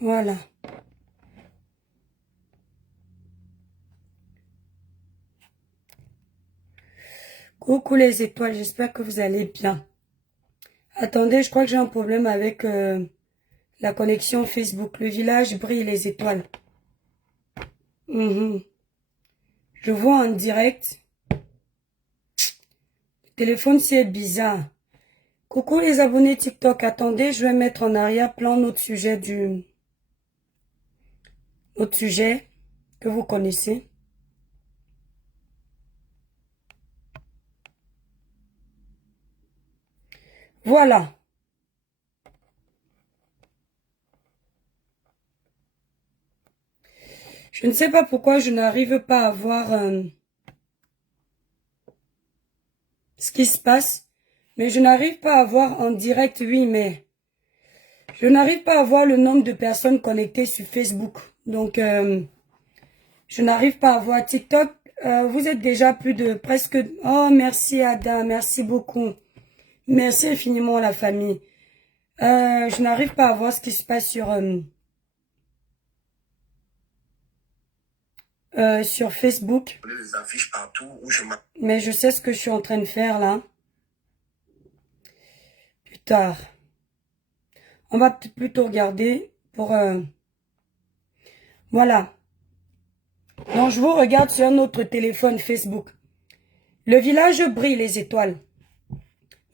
Voilà. Coucou les étoiles, j'espère que vous allez bien. Attendez, je crois que j'ai un problème avec la connexion Facebook. Le village brille les étoiles. Je vois en direct. Le téléphone, c'est bizarre. Coucou les abonnés TikTok. Attendez, je vais mettre en arrière-plan notre sujet que vous connaissez. Voilà. Je ne sais pas pourquoi je n'arrive pas à voir ce qui se passe, mais je n'arrive pas à voir en direct, oui, mais je n'arrive pas à voir le nombre de personnes connectées sur Facebook. Donc, je n'arrive pas à voir TikTok. Vous êtes déjà plus de presque... Oh, merci Ada, merci beaucoup. Merci infiniment la famille. Je n'arrive pas à voir ce qui se passe sur Facebook. Mais je sais ce que je suis en train de faire là. Plus tard. On va plutôt regarder pour... Voilà. Donc, je vous regarde sur notre téléphone Facebook. Le village brille les étoiles.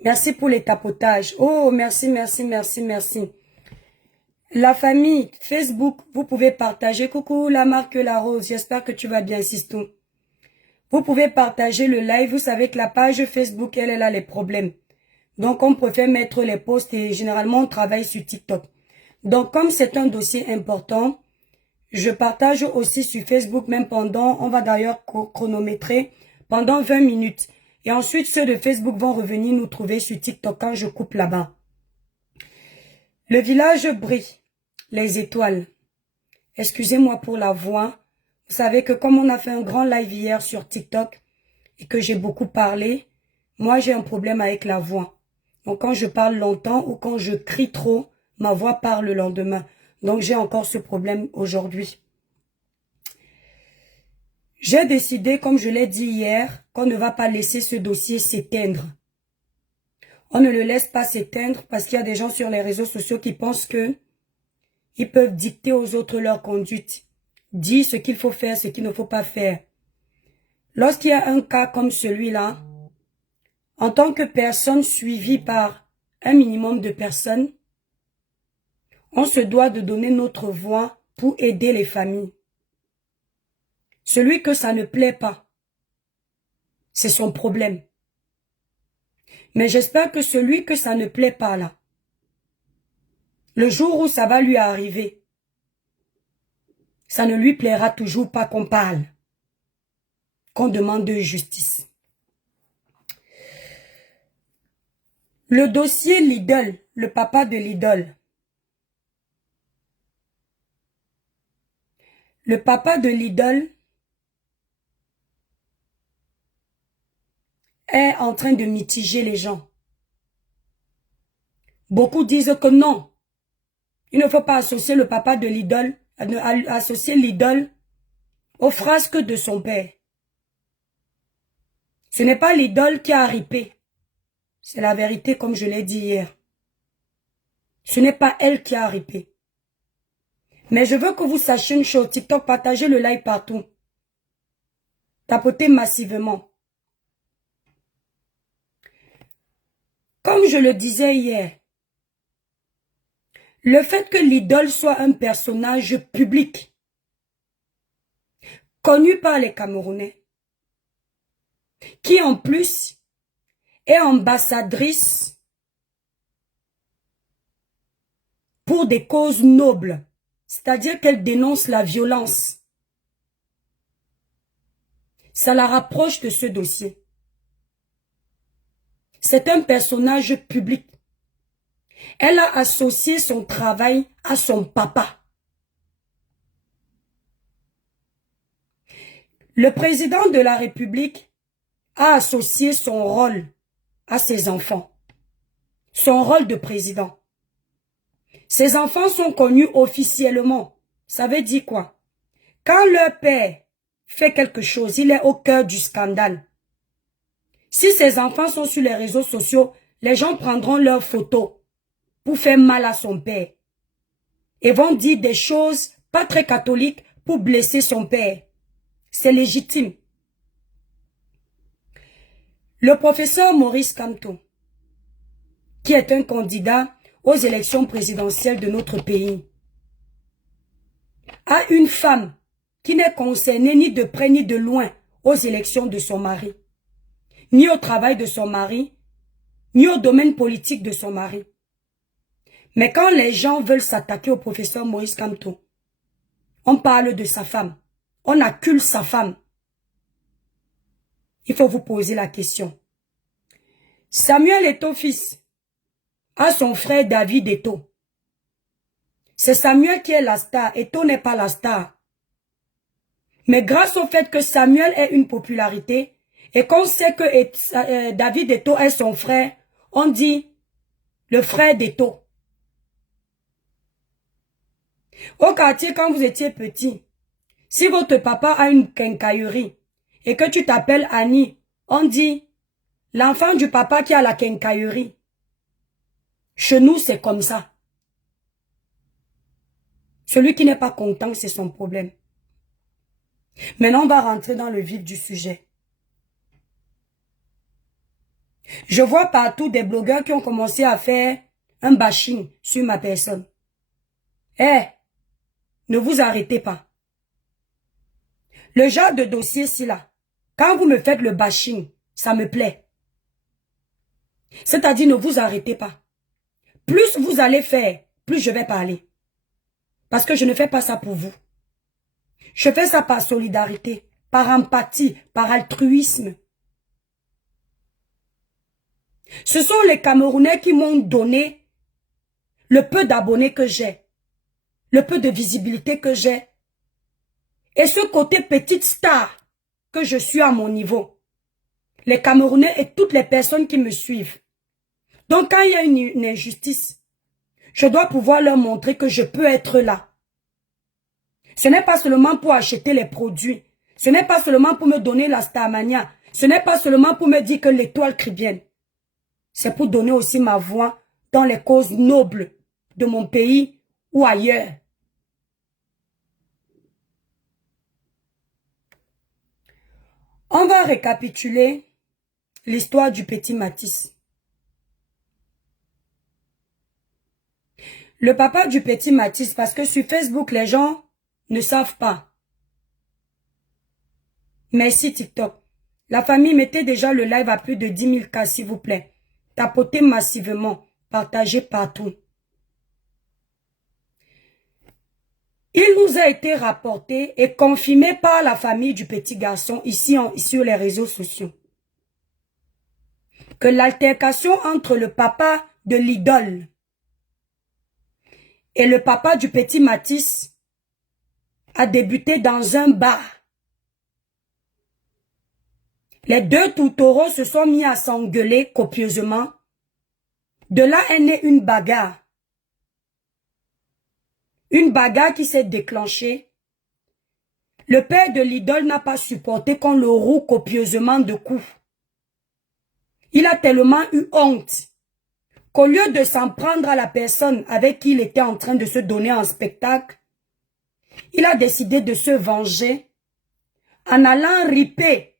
Merci pour les tapotages. Oh, merci, merci, merci, merci. La famille, Facebook, vous pouvez partager. Coucou, la marque La Rose. J'espère que tu vas bien, Sistou. Vous pouvez partager le live. Vous savez que la page Facebook, elle a les problèmes. Donc, on préfère mettre les posts et généralement, on travaille sur TikTok. Donc, comme c'est un dossier important, je partage aussi sur Facebook, même pendant, on va d'ailleurs chronométrer, pendant 20 minutes. Et ensuite, ceux de Facebook vont revenir nous trouver sur TikTok quand je coupe là-bas. Le village brille, les étoiles. Excusez-moi pour la voix. Vous savez que comme on a fait un grand live hier sur TikTok et que j'ai beaucoup parlé, moi j'ai un problème avec la voix. Donc quand je parle longtemps ou quand je crie trop, ma voix part le lendemain. Donc j'ai encore ce problème aujourd'hui. J'ai décidé, comme je l'ai dit hier, qu'on ne va pas laisser ce dossier s'éteindre. On ne le laisse pas s'éteindre parce qu'il y a des gens sur les réseaux sociaux qui pensent que ils peuvent dicter aux autres leur conduite, dire ce qu'il faut faire, ce qu'il ne faut pas faire. Lorsqu'il y a un cas comme celui-là, en tant que personne suivie par un minimum de personnes, on se doit de donner notre voix pour aider les familles. Celui que ça ne plaît pas, c'est son problème. Mais j'espère que celui que ça ne plaît pas là, le jour où ça va lui arriver, ça ne lui plaira toujours pas qu'on parle, qu'on demande de justice. Le dossier Lidl, le papa de Lidl. Le papa de Lidl est en train de mitiger les gens. Beaucoup disent que non, il ne faut pas associer le papa de Lidl, associer Lidl aux frasques de son père. Ce n'est pas Lidl qui a ripé. C'est la vérité comme je l'ai dit hier. Ce n'est pas elle qui a ripé. Mais je veux que vous sachiez une chose. TikTok, partagez le live partout. Tapotez massivement. Comme je le disais hier, le fait que l'idole soit un personnage public, connu par les Camerounais, qui en plus est ambassadrice pour des causes nobles, c'est-à-dire qu'elle dénonce la violence. Ça la rapproche de ce dossier. C'est un personnage public. Elle a associé son travail à son papa. Le président de la République a associé son rôle à ses enfants. Son rôle de président. Ses enfants sont connus officiellement. Ça veut dire quoi? Quand leur père fait quelque chose, il est au cœur du scandale. Si ses enfants sont sur les réseaux sociaux, les gens prendront leurs photos pour faire mal à son père. Et vont dire des choses pas très catholiques pour blesser son père. C'est légitime. Le professeur Maurice Kamto, qui est un candidat aux élections présidentielles de notre pays, a une femme qui n'est concernée ni de près ni de loin aux élections de son mari, ni au travail de son mari, ni au domaine politique de son mari. Mais quand les gens veulent s'attaquer au professeur Maurice Kamto, on parle de sa femme, on accule sa femme. Il faut vous poser la question. Samuel Eto'o fils a son frère David Eto'o. C'est Samuel qui est la star, Eto'o n'est pas la star. Mais grâce au fait que Samuel ait une popularité et qu'on sait que David Eto'o est son frère, on dit le frère d'Eto'o. Au quartier, quand vous étiez petit, si votre papa a une quincaillerie et que tu t'appelles Annie, on dit l'enfant du papa qui a la quincaillerie. Chez nous, c'est comme ça. Celui qui n'est pas content, c'est son problème. Maintenant, on va rentrer dans le vif du sujet. Je vois partout des blogueurs qui ont commencé à faire un bashing sur ma personne. Ne vous arrêtez pas. Le genre de dossier-ci là, quand vous me faites le bashing, ça me plaît. C'est-à-dire, ne vous arrêtez pas. Plus vous allez faire, plus je vais parler. Parce que je ne fais pas ça pour vous. Je fais ça par solidarité, par empathie, par altruisme. Ce sont les Camerounais qui m'ont donné le peu d'abonnés que j'ai, le peu de visibilité que j'ai, et ce côté petite star que je suis à mon niveau. Les Camerounais et toutes les personnes qui me suivent. Donc quand il y a une injustice, je dois pouvoir leur montrer que je peux être là. Ce n'est pas seulement pour acheter les produits. Ce n'est pas seulement pour me donner la starmania. Ce n'est pas seulement pour me dire que l'étoile crie bien. C'est pour donner aussi ma voix dans les causes nobles de mon pays ou ailleurs. On va récapituler l'histoire du petit Matisse. Le papa du petit Matisse, parce que sur Facebook, les gens ne savent pas. Merci TikTok. La famille, mettez déjà le live à plus de 10 000 cas, s'il vous plaît. Tapotez massivement. Partagez partout. Il nous a été rapporté et confirmé par la famille du petit garçon ici sur les réseaux sociaux que l'altercation entre le papa de l'idole et le papa du petit Matisse a débuté dans un bar. Les deux tourtereaux se sont mis à s'engueuler copieusement. De là est née une bagarre. Une bagarre qui s'est déclenchée. Le père de l'idole n'a pas supporté qu'on le roue copieusement de coups. Il a tellement eu honte qu'au lieu de s'en prendre à la personne avec qui il était en train de se donner en spectacle, il a décidé de se venger en allant riper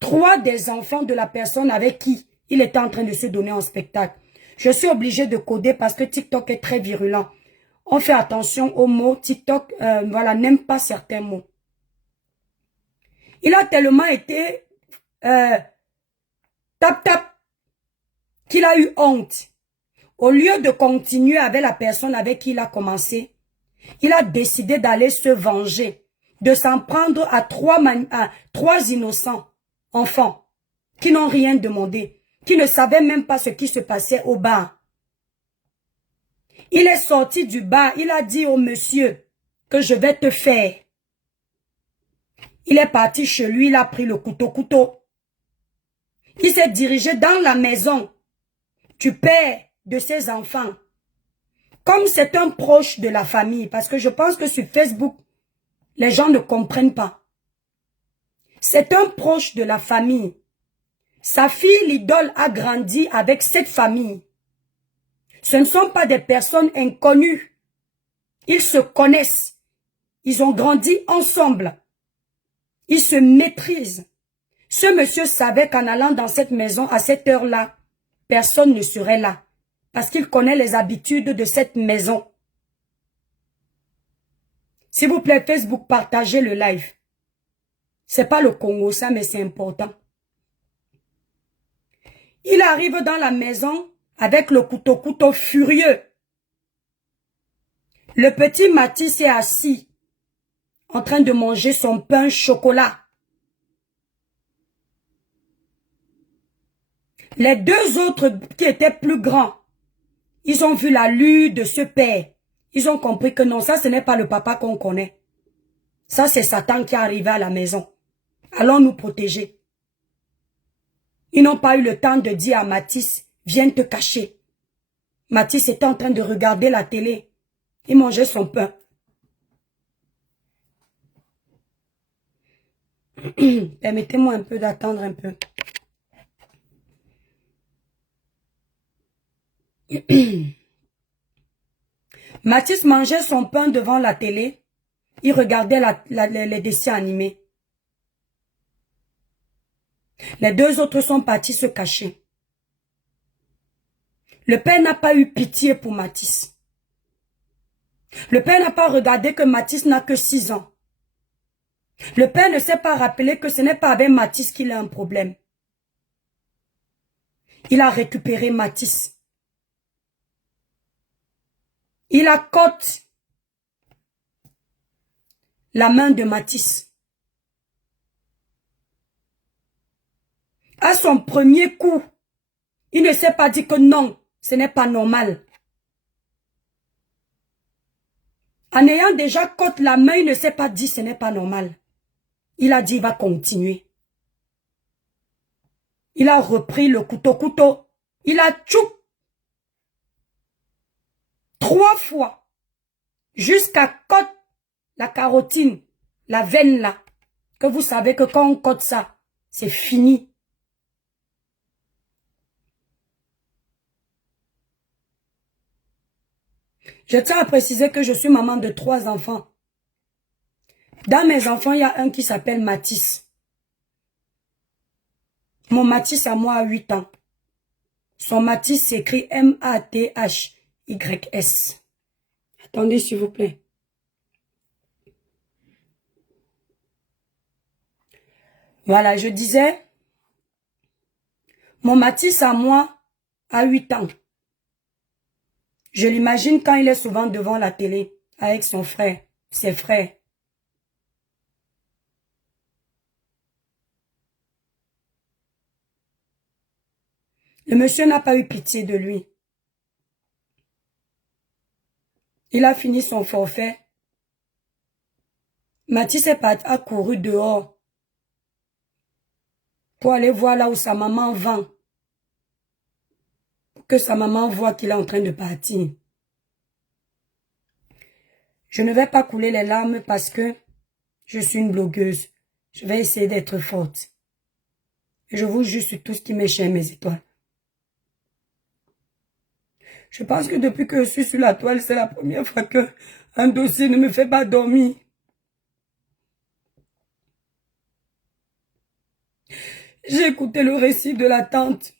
3 des enfants de la personne avec qui il était en train de se donner en spectacle. Je suis obligée de coder parce que TikTok est très virulent. On fait attention aux mots. TikTok, n'aime pas certains mots. Il a tellement été tap qu'il a eu honte. Au lieu de continuer avec la personne avec qui il a commencé, il a décidé d'aller se venger, de s'en prendre à 3 innocents enfants qui n'ont rien demandé, qui ne savaient même pas ce qui se passait au bar. Il est sorti du bar, il a dit au monsieur que je vais te faire. Il est parti chez lui, il a pris le couteau. Il s'est dirigé dans la maison du père de ses enfants. Comme c'est un proche de la famille, parce que je pense que sur Facebook, les gens ne comprennent pas. C'est un proche de la famille. Sa fille, l'idole, a grandi avec cette famille. Ce ne sont pas des personnes inconnues. Ils se connaissent. Ils ont grandi ensemble. Ils se maîtrisent. Ce monsieur savait qu'en allant dans cette maison à cette heure-là, personne ne serait là. Parce qu'il connaît les habitudes de cette maison. S'il vous plaît, Facebook, partagez le live. C'est pas le Congo, ça, mais c'est important. Il arrive dans la maison avec le couteau furieux. Le petit Mathis est assis, en train de manger son pain chocolat. Les deux autres qui étaient plus grands, ils ont vu la lue de ce père. Ils ont compris que non, ça ce n'est pas le papa qu'on connaît. Ça c'est Satan qui est arrivé à la maison. Allons nous protéger. Ils n'ont pas eu le temps de dire à Mathis, viens te cacher. Mathis était en train de regarder la télé. Il mangeait son pain. Permettez-moi un peu d'attendre un peu. Mathis mangeait son pain devant la télé. Il regardait les dessins animés. Les deux autres sont partis se cacher. Le père n'a pas eu pitié pour Mathis. Le père n'a pas regardé que Mathis n'a que 6 ans. Le père ne s'est pas rappelé que ce n'est pas avec Mathis qu'il a un problème. Il a récupéré Mathis. Il a cote la main de Mathis. À son premier coup, il ne s'est pas dit que non, ce n'est pas normal. En ayant déjà cote la main, il ne s'est pas dit ce n'est pas normal. Il a dit il va continuer. Il a repris le couteau. Il a tchoup 3 fois jusqu'à cote la carotine, la veine là. Que vous savez que quand on cote ça, c'est fini. Je tiens à préciser que je suis maman de 3 enfants. Dans mes enfants, il y a un qui s'appelle Mathis. Mon Mathis à moi a 8 ans. Son Mathis s'écrit M-A-T-H-Y-S. Attendez s'il vous plaît. Voilà, je disais, mon Mathis à moi a 8 ans. Je l'imagine quand il est souvent devant la télé avec son frère, ses frères. Le monsieur n'a pas eu pitié de lui. Il a fini son forfait. Mathis a couru dehors pour aller voir là où sa maman vend. Pour que sa maman voit qu'il est en train de partir. Je ne vais pas couler les larmes parce que je suis une blogueuse. Je vais essayer d'être forte. Et je vous jure sur tout ce qui m'est cher, mes étoiles. Je pense que depuis que je suis sur la toile, c'est la première fois que un dossier ne me fait pas dormir. J'ai écouté le récit de la tante.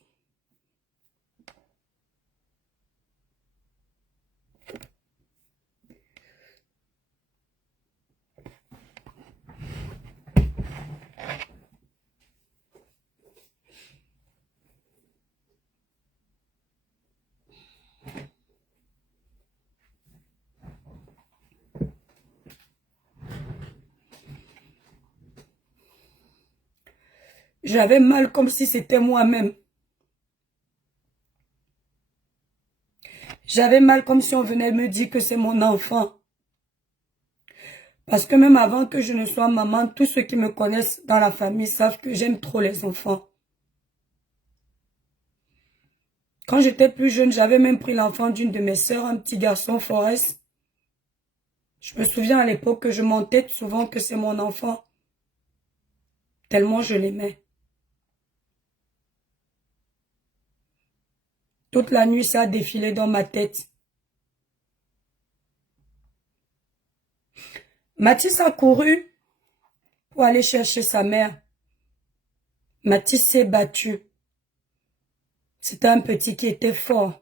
J'avais mal comme si c'était moi-même. J'avais mal comme si on venait me dire que c'est mon enfant. Parce que même avant que je ne sois maman, tous ceux qui me connaissent dans la famille savent que j'aime trop les enfants. Quand j'étais plus jeune, j'avais même pris l'enfant d'une de mes sœurs, un petit garçon, Forest. Je me souviens à l'époque que je mentais souvent que c'est mon enfant. Tellement je l'aimais. Toute la nuit, ça a défilé dans ma tête. Mathis a couru pour aller chercher sa mère. Mathis s'est battu. C'était un petit qui était fort.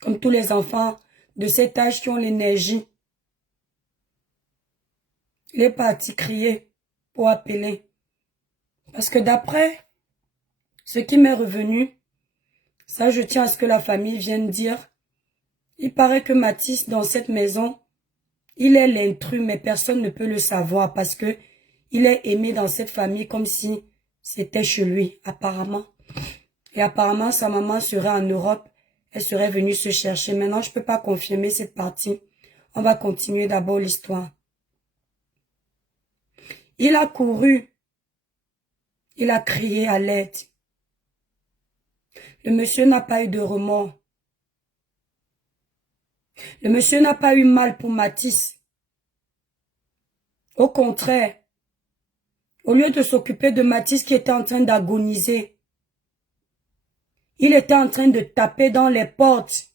Comme tous les enfants de cet âge qui ont l'énergie. Il est parti crier pour appeler. Parce que d'après ce qui m'est revenu, ça je tiens à ce que la famille vienne dire, il paraît que Mathis dans cette maison, il est l'intrus mais personne ne peut le savoir parce que il est aimé dans cette famille comme si c'était chez lui apparemment. Et apparemment sa maman serait en Europe, elle serait venue se chercher. Maintenant je peux pas confirmer cette partie. On va continuer d'abord l'histoire. Il a couru. Il a crié à l'aide. Le monsieur n'a pas eu de remords. Le monsieur n'a pas eu mal pour Mathis. Au contraire, au lieu de s'occuper de Mathis qui était en train d'agoniser, il était en train de taper dans les portes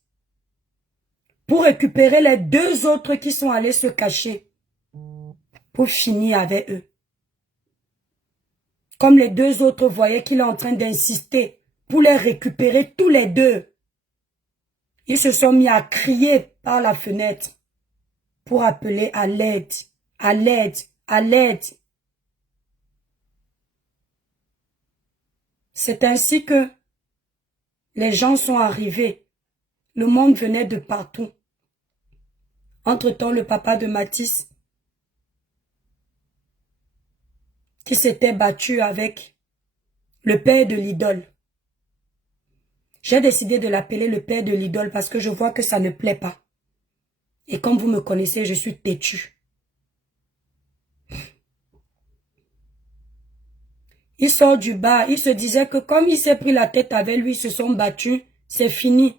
pour récupérer les deux autres qui sont allés se cacher pour finir avec eux. Comme les deux autres voyaient qu'il est en train d'insister pour les récupérer tous les deux, ils se sont mis à crier par la fenêtre pour appeler à l'aide, à l'aide, à l'aide. C'est ainsi que les gens sont arrivés. Le monde venait de partout. Entre-temps, le papa de Mathis, qui s'était battu avec le père de l'idole. J'ai décidé de l'appeler le père de l'idole parce que je vois que ça ne plaît pas. Et comme vous me connaissez, je suis têtu. Il sort du bar, il se disait que comme il s'est pris la tête avec lui, ils se sont battus, c'est fini.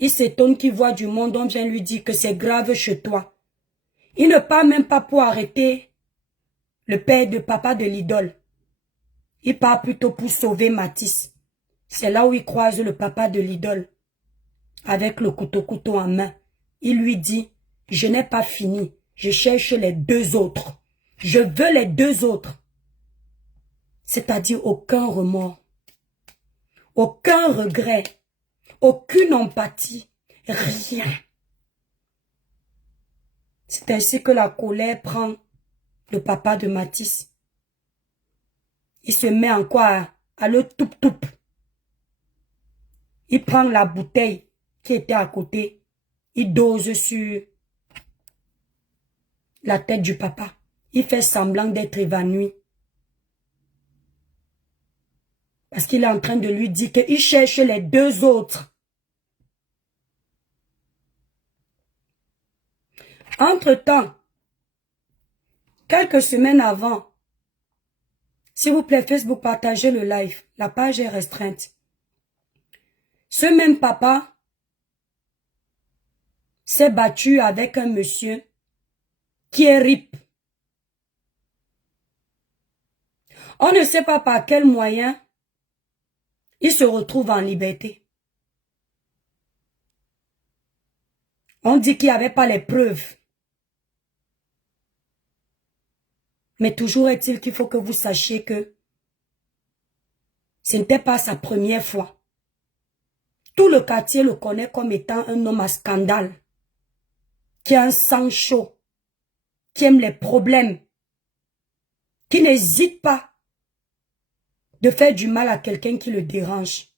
Il s'étonne qu'il voit du monde, on vient lui dire que c'est grave chez toi. Il ne part même pas pour arrêter le père de papa de l'idole. Il part plutôt pour sauver Mathis. C'est là où il croise le papa de l'idole. Avec le couteau en main. Il lui dit, je n'ai pas fini. Je cherche les deux autres. Je veux les deux autres. C'est-à-dire aucun remords. Aucun regret. Aucune empathie. Rien. C'est ainsi que la colère prend le papa de Mathis. Il se met encore à le toup-toup. Il prend la bouteille qui était à côté. Il dose sur la tête du papa. Il fait semblant d'être évanoui. Parce qu'il est en train de lui dire qu'il cherche les deux autres. Entre-temps, quelques semaines avant, s'il vous plaît, Facebook, partagez le live. La page est restreinte. Ce même papa s'est battu avec un monsieur qui est RIP. On ne sait pas par quel moyen il se retrouve en liberté. On dit qu'il n'y avait pas les preuves. Mais toujours est-il qu'il faut que vous sachiez que ce n'était pas sa première fois. Tout le quartier le connaît comme étant un homme à scandale, qui a un sang chaud, qui aime les problèmes, qui n'hésite pas de faire du mal à quelqu'un qui le dérange.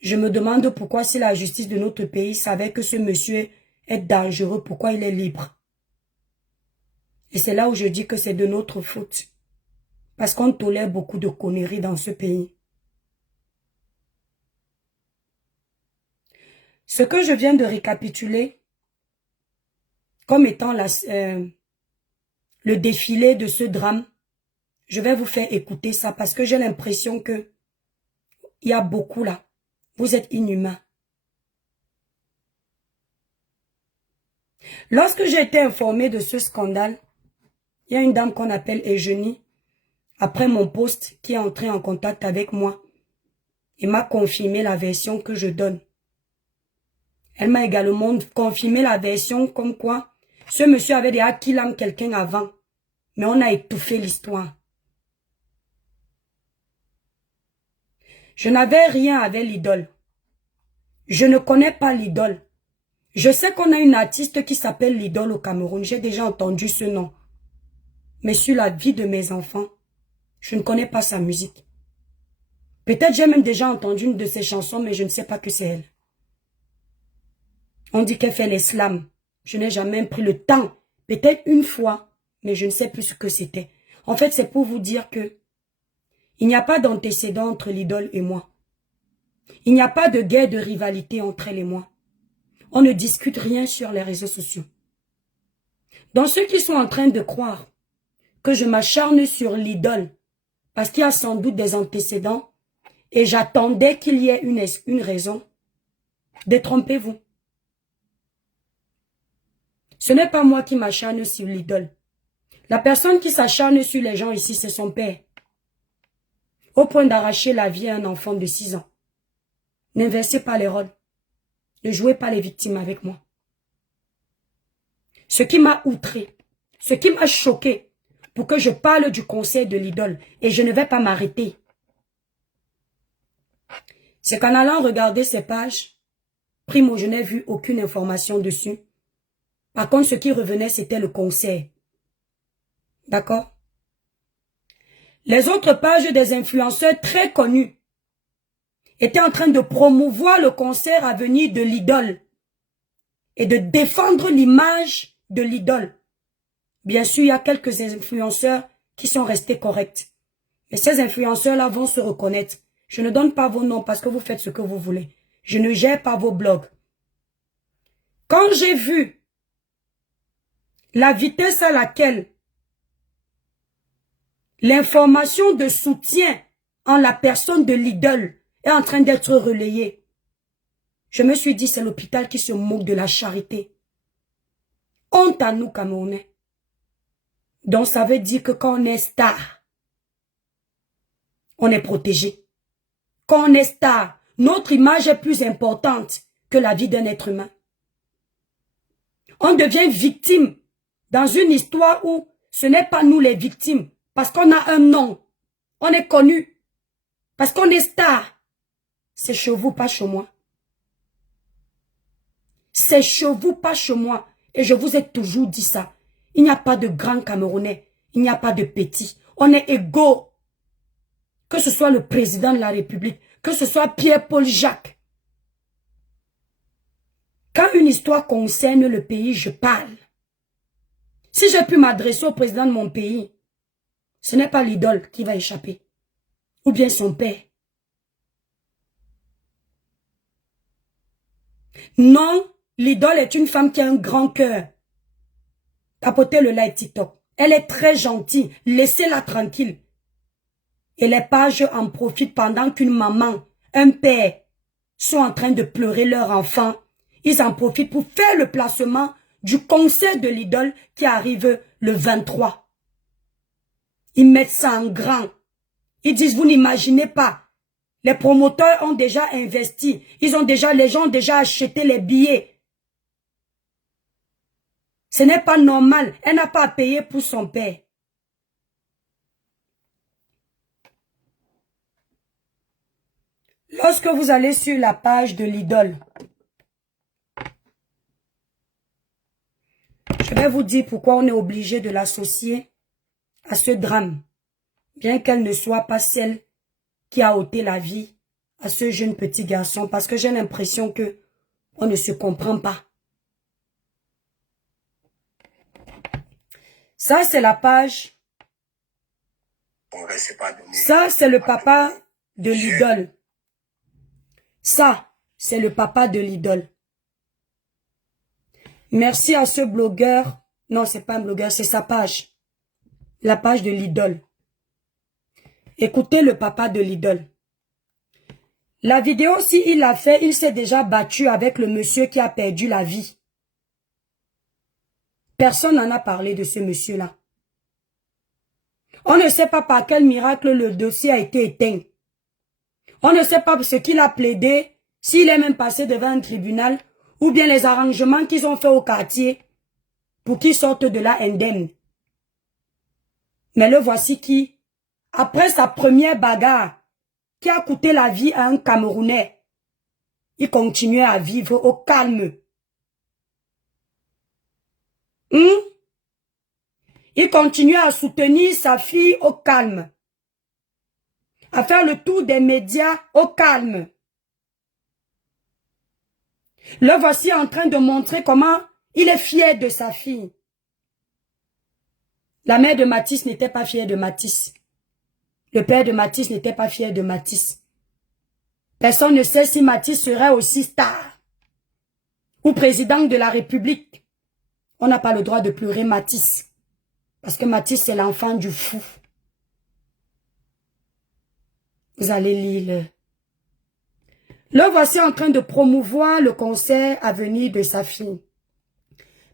Je me demande pourquoi si la justice de notre pays savait que ce monsieur est dangereux, pourquoi il est libre. Et c'est là où je dis que c'est de notre faute. Parce qu'on tolère beaucoup de conneries dans ce pays. Ce que je viens de récapituler comme étant le défilé de ce drame, je vais vous faire écouter ça parce que j'ai l'impression que il y a beaucoup là. Vous êtes inhumains. Lorsque j'ai été informée de ce scandale, il y a une dame qu'on appelle Eugénie, après mon post, qui est entrée en contact avec moi et m'a confirmé la version que je donne. Elle m'a également confirmé la version comme quoi ce monsieur avait déjà killé quelqu'un avant, mais on a étouffé l'histoire. Je n'avais rien avec l'idole. Je ne connais pas l'idole. Je sais qu'on a une artiste qui s'appelle l'idole au Cameroun. J'ai déjà entendu ce nom. Mais sur la vie de mes enfants, je ne connais pas sa musique. Peut-être j'ai même déjà entendu une de ses chansons, mais je ne sais pas que c'est elle. On dit qu'elle fait l'islam. Je n'ai jamais pris le temps. Peut-être une fois, mais je ne sais plus ce que c'était. En fait, c'est pour vous dire que il n'y a pas d'antécédent entre l'idole et moi. Il n'y a pas de guerre de rivalité entre elle et moi. On ne discute rien sur les réseaux sociaux. Donc ceux qui sont en train de croire que je m'acharne sur l'idole parce qu'il y a sans doute des antécédents et j'attendais qu'il y ait une raison, détrompez-vous. Ce n'est pas moi qui m'acharne sur l'idole. La personne qui s'acharne sur les gens ici, c'est son père. Au point d'arracher la vie à un enfant de 6 ans. N'inversez pas les rôles. Ne jouez pas les victimes avec moi. Ce qui m'a outré, ce qui m'a choqué, pour que je parle du conseil de l'idole, et je ne vais pas m'arrêter, c'est qu'en allant regarder ces pages, primo, je n'ai vu aucune information dessus. Par contre, ce qui revenait, c'était le conseil. D'accord? Les autres pages des influenceurs très connus étaient en train de promouvoir le concert à venir de l'idole et de défendre l'image de l'idole. Bien sûr, il y a quelques influenceurs qui sont restés corrects. Mais ces influenceurs-là vont se reconnaître. Je ne donne pas vos noms parce que vous faites ce que vous voulez. Je ne gère pas vos blogs. Quand j'ai vu la vitesse à laquelle l'information de soutien en la personne de l'idole est en train d'être relayée, je me suis dit, c'est l'hôpital qui se moque de la charité. Honte à nous, Camerounais. Donc, ça veut dire que quand on est star, on est protégé. Quand on est star, notre image est plus importante que la vie d'un être humain. On devient victime dans une histoire où ce n'est pas nous les victimes, parce qu'on a un nom, on est connu, parce qu'on est star. C'est chez vous, pas chez moi. C'est chez vous, pas chez moi. Et je vous ai toujours dit ça. Il n'y a pas de grands Camerounais, il n'y a pas de petits. On est égaux. Que ce soit le président de la République, que ce soit Pierre-Paul Jacques. Quand une histoire concerne le pays, je parle. Si j'ai pu m'adresser au président de mon pays, ce n'est pas l'idole qui va échapper. Ou bien son père. Non, l'idole est une femme qui a un grand cœur. Tapotez le like TikTok. Elle est très gentille. Laissez-la tranquille. Et les pages en profitent pendant qu'une maman, un père sont en train de pleurer leur enfant. Ils en profitent pour faire le placement du concert de l'idole qui arrive le 23. Ils mettent ça en grand. Ils disent, vous n'imaginez pas. Les promoteurs ont déjà investi. Les gens ont déjà acheté les billets. Ce n'est pas normal. Elle n'a pas à payer pour son père. Lorsque vous allez sur la page de l'idole, je vais vous dire pourquoi on est obligé de l'associer à ce drame, bien qu'elle ne soit pas celle qui a ôté la vie à ce jeune petit garçon, parce que j'ai l'impression que on ne se comprend pas. Ça, c'est la page. Ça, c'est le papa de l'idole. Ça, c'est le papa de l'idole. Merci à ce blogueur. Non, c'est pas un blogueur, c'est sa page. La page de l'idole. Écoutez le papa de l'idole. La vidéo, si il l'a fait, il s'est déjà battu avec le monsieur qui a perdu la vie. Personne n'en a parlé de ce monsieur-là. On ne sait pas par quel miracle le dossier a été éteint. On ne sait pas ce qu'il a plaidé, s'il est même passé devant un tribunal, ou bien les arrangements qu'ils ont fait au quartier pour qu'il sorte de là indemne. Mais le voici qui, après sa première bagarre, qui a coûté la vie à un Camerounais, il continuait à vivre au calme. Il continuait à soutenir sa fille au calme. À faire le tour des médias au calme. Le voici en train de montrer comment il est fier de sa fille. La mère de Matisse n'était pas fière de Matisse. Le père de Matisse n'était pas fier de Matisse. Personne ne sait si Matisse serait aussi star ou président de la République. On n'a pas le droit de pleurer Matisse. Parce que Matisse, c'est l'enfant du fou. Vous allez lire. Le voici en train de promouvoir le concert à venir de sa fille.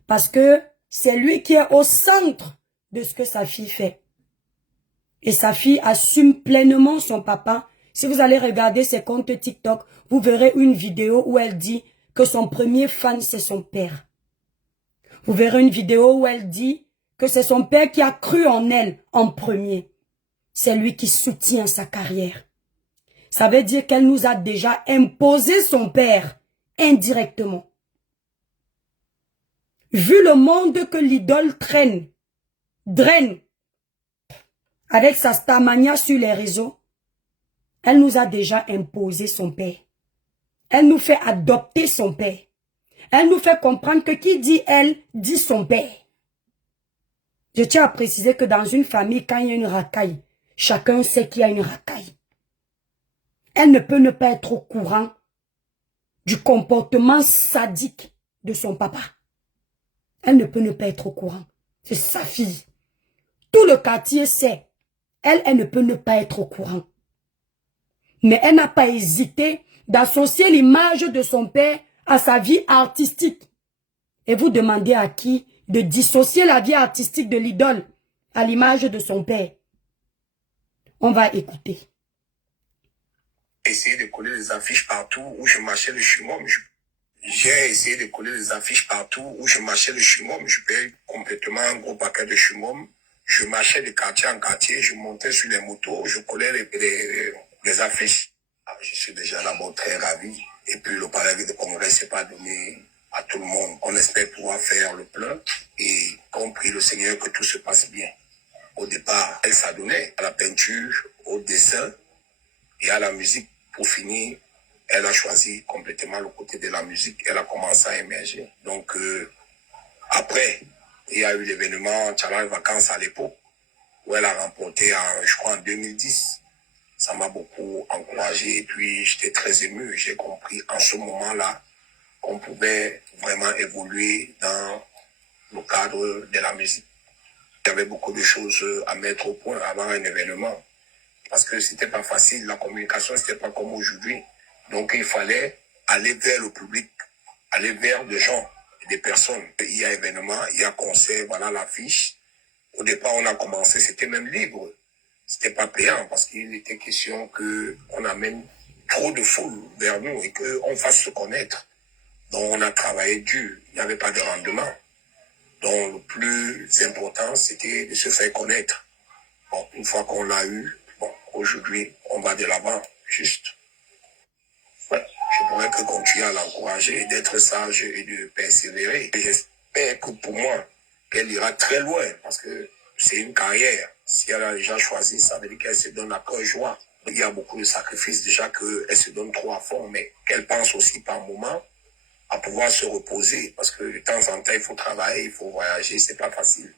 Parce que c'est lui qui est au centre de ce que sa fille fait. Et sa fille assume pleinement son papa. Si vous allez regarder ses comptes TikTok, vous verrez une vidéo où elle dit que son premier fan, c'est son père. Vous verrez une vidéo où elle dit que c'est son père qui a cru en elle en premier. C'est lui qui soutient sa carrière. Ça veut dire qu'elle nous a déjà imposé son père indirectement. Vu le monde que l'idole draine, avec sa starmania sur les réseaux, elle nous a déjà imposé son père. Elle nous fait adopter son père. Elle nous fait comprendre que qui dit elle, dit son père. Je tiens à préciser que dans une famille, quand il y a une racaille, chacun sait qu'il y a une racaille. Elle ne peut ne pas être au courant du comportement sadique de son papa. Elle ne peut ne pas être au courant. C'est sa fille. Tout le quartier sait. Elle ne peut ne pas être au courant. Mais elle n'a pas hésité d'associer l'image de son père à sa vie artistique. Et vous demandez à qui de dissocier la vie artistique de l'idole à l'image de son père. On va écouter. Essayé de coller des affiches partout où je marchais le chumum. J'ai essayé de coller des affiches partout où je marchais le chumum. Je payais complètement un gros paquet de chumum. Je marchais de quartier en quartier, je montais sur les motos, je collais les affiches. Je suis déjà d'abord très ravi. Et puis le palais de congrès s'est pas donné à tout le monde. On espère pouvoir faire le plein et qu'on prie le Seigneur que tout se passe bien. Au départ, elle s'adonnait à la peinture, au dessin et à la musique. Pour finir, elle a choisi complètement le côté de la musique. Elle a commencé à émerger. Donc, après, il y a eu l'événement Challenge Vacances à l'époque, où elle a remporté, je crois, en 2010. Ça m'a beaucoup encouragé et puis j'étais très ému. J'ai compris en ce moment-là qu'on pouvait vraiment évoluer dans le cadre de la musique. Il y avait beaucoup de choses à mettre au point avant un événement. Parce que c'était pas facile, la communication c'était pas comme aujourd'hui. Donc il fallait aller vers le public, aller vers des gens, des personnes. Il y a événement, il y a concert, voilà l'affiche. Au départ on a commencé, c'était même libre. C'était pas payant parce qu'il était question que on amène trop de foule vers nous et qu'on fasse se connaître. Donc on a travaillé dur, il n'y avait pas de rendement. Donc le plus important c'était de se faire connaître. Bon, une fois qu'on l'a eu, bon, aujourd'hui, on va de l'avant, juste. Ouais, je pourrais que continuer à l'encourager, d'être sage et de persévérer. Et j'espère que pour moi, qu'elle ira très loin, parce que c'est une carrière. Si elle a déjà choisi, ça veut dire qu'elle se donne à cœur joie. Il y a beaucoup de sacrifices déjà qu'elle se donne trop à fond, mais qu'elle pense aussi par moment à pouvoir se reposer, parce que de temps en temps, il faut travailler, il faut voyager, c'est pas facile.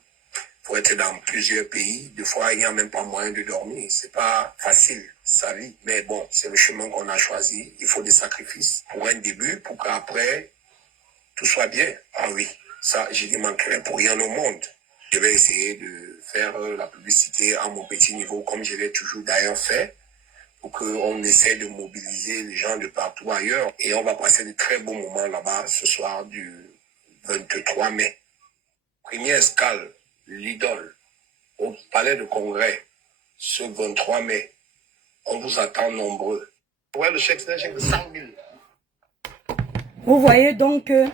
Faut être dans plusieurs pays. Des fois, il n'y a même pas moyen de dormir. C'est pas facile, sa vie. Mais bon, c'est le chemin qu'on a choisi. Il faut des sacrifices pour un début, pour qu'après, tout soit bien. Ah oui. Ça, je ne manquerai pour rien au monde. Je vais essayer de faire la publicité à mon petit niveau, comme je l'ai toujours d'ailleurs fait, pour qu'on essaie de mobiliser les gens de partout ailleurs. Et on va passer de très beaux moments là-bas ce soir du 23 mai. Première escale, l'Idole, au Palais de Congrès, ce 23 mai. On vous attend nombreux. Ouais, le chèque, c'est un chèque de 100 000. Vous voyez donc que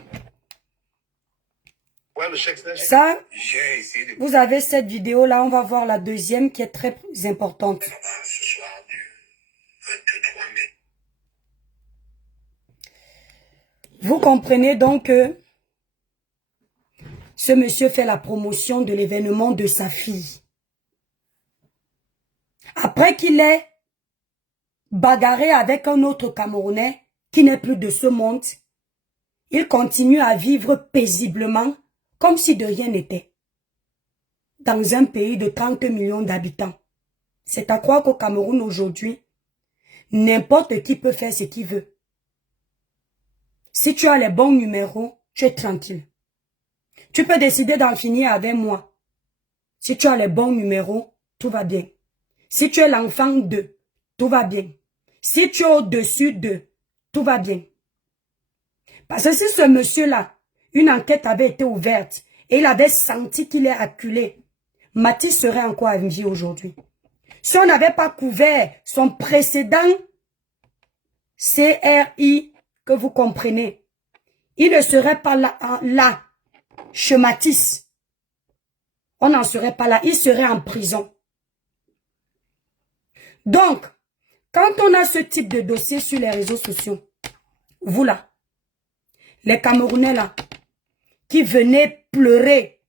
Ouais, le chèque, c'est un chèque. ça, j'ai essayé de... vous avez cette vidéo-là, on va voir la deuxième qui est très importante. Ce soir du 23 mai. Vous comprenez donc que ce monsieur fait la promotion de l'événement de sa fille. Après qu'il ait bagarré avec un autre Camerounais qui n'est plus de ce monde, il continue à vivre paisiblement comme si de rien n'était. Dans un pays de 30 millions d'habitants. C'est à croire qu'au Cameroun aujourd'hui, n'importe qui peut faire ce qu'il veut. Si tu as les bons numéros, tu es tranquille. Tu peux décider d'en finir avec moi. Si tu as les bons numéros, tout va bien. Si tu es l'enfant de, tout va bien. Si tu es au-dessus de, tout va bien. Parce que si ce monsieur-là, une enquête avait été ouverte et il avait senti qu'il est acculé, Mathis serait encore en vie aujourd'hui. Si on n'avait pas couvert son précédent CRI, que vous comprenez, il ne serait pas là chez Mathis. On n'en serait pas là, il serait en prison. Donc, quand on a ce type de dossier sur les réseaux sociaux, vous là, les Camerounais là, qui venaient pleurer,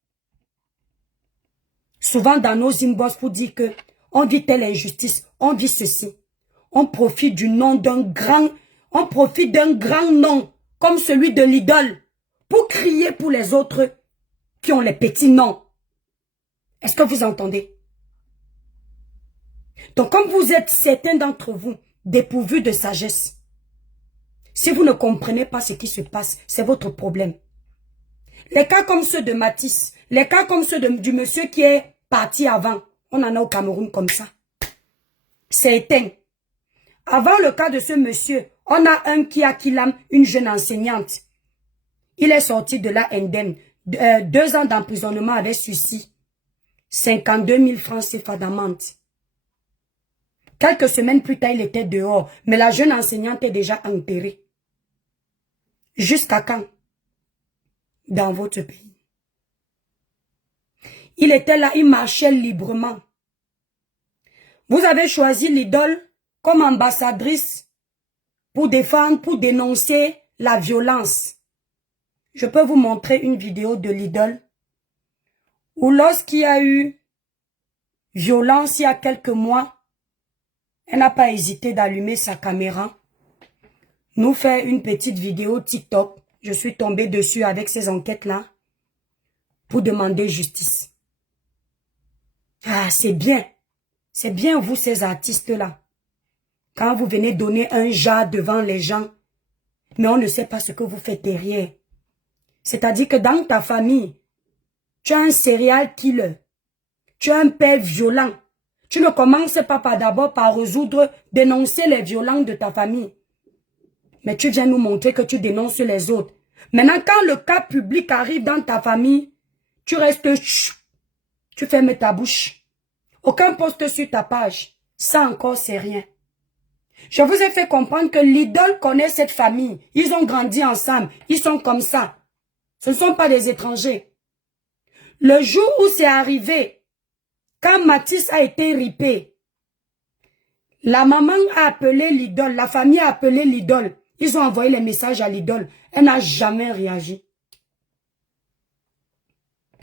souvent dans nos inbox pour dire que on vit telle injustice, on vit ceci. On profite du nom d'un grand, on profite d'un grand nom, comme celui de l'idole, pour crier pour les autres qui ont les petits noms. Est-ce que vous entendez? Donc, comme vous êtes certains d'entre vous dépourvus de sagesse, si vous ne comprenez pas ce qui se passe, c'est votre problème. Les cas comme ceux de Mathis, les cas comme ceux du monsieur qui est parti avant, on en a au Cameroun comme ça. C'est éteint. Avant le cas de ce monsieur, on a un qui a Kilam, une jeune enseignante. Il est sorti de là indemne. 2 ans d'emprisonnement avec sursis. 52 000 francs CFA d'amende. Quelques semaines plus tard, il était dehors. Mais la jeune enseignante est déjà enterrée. Jusqu'à quand? Dans votre pays. Il était là, il marchait librement. Vous avez choisi l'idole comme ambassadrice pour défendre, pour dénoncer la violence. Je peux vous montrer une vidéo de l'idole où lorsqu'il y a eu violence il y a quelques mois, elle n'a pas hésité d'allumer sa caméra, nous faire une petite vidéo TikTok. Je suis tombée dessus avec ces enquêtes-là pour demander justice. Ah, c'est bien. C'est bien vous, ces artistes-là. Quand vous venez donner un jas devant les gens, mais on ne sait pas ce que vous faites derrière. C'est-à-dire que dans ta famille, tu as un serial killer. Tu as un père violent. Tu ne commences pas d'abord par résoudre, dénoncer les violents de ta famille. Mais tu viens nous montrer que tu dénonces les autres. Maintenant, quand le cas public arrive dans ta famille, tu restes chut, tu fermes ta bouche. Aucun post sur ta page. Ça encore, c'est rien. Je vous ai fait comprendre que l'idole connaît cette famille. Ils ont grandi ensemble. Ils sont comme ça. Ce ne sont pas des étrangers. Le jour où c'est arrivé, quand Mathis a été ripé, la maman a appelé l'idole, la famille a appelé l'idole. Ils ont envoyé les messages à l'idole. Elle n'a jamais réagi.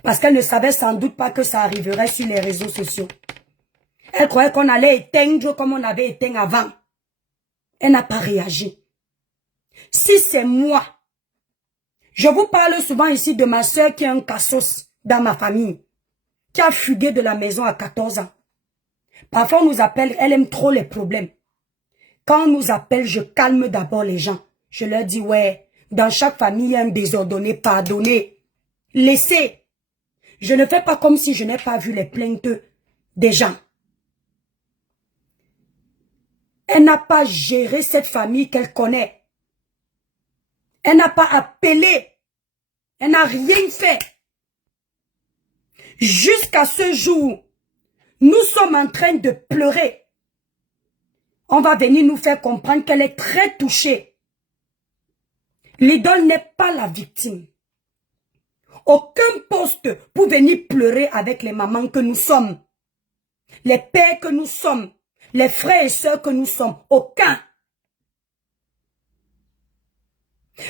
Parce qu'elle ne savait sans doute pas que ça arriverait sur les réseaux sociaux. Elle croyait qu'on allait éteindre comme on avait éteint avant. Elle n'a pas réagi. Si c'est moi, je vous parle souvent ici de ma soeur qui a un cassos dans ma famille, qui a fugué de la maison à 14 ans. Parfois on nous appelle, elle aime trop les problèmes. Quand on nous appelle, je calme d'abord les gens. Je leur dis, ouais, dans chaque famille, il y a un désordonné, pardonnez. Laissez. Je ne fais pas comme si je n'ai pas vu les plaintes des gens. Elle n'a pas géré cette famille qu'elle connaît. Elle n'a pas appelé. Elle n'a rien fait. Jusqu'à ce jour, nous sommes en train de pleurer. On va venir nous faire comprendre qu'elle est très touchée. L'idole n'est pas la victime. Aucun poste pour venir pleurer avec les mamans que nous sommes. Les pères que nous sommes. Les frères et sœurs que nous sommes. Aucun.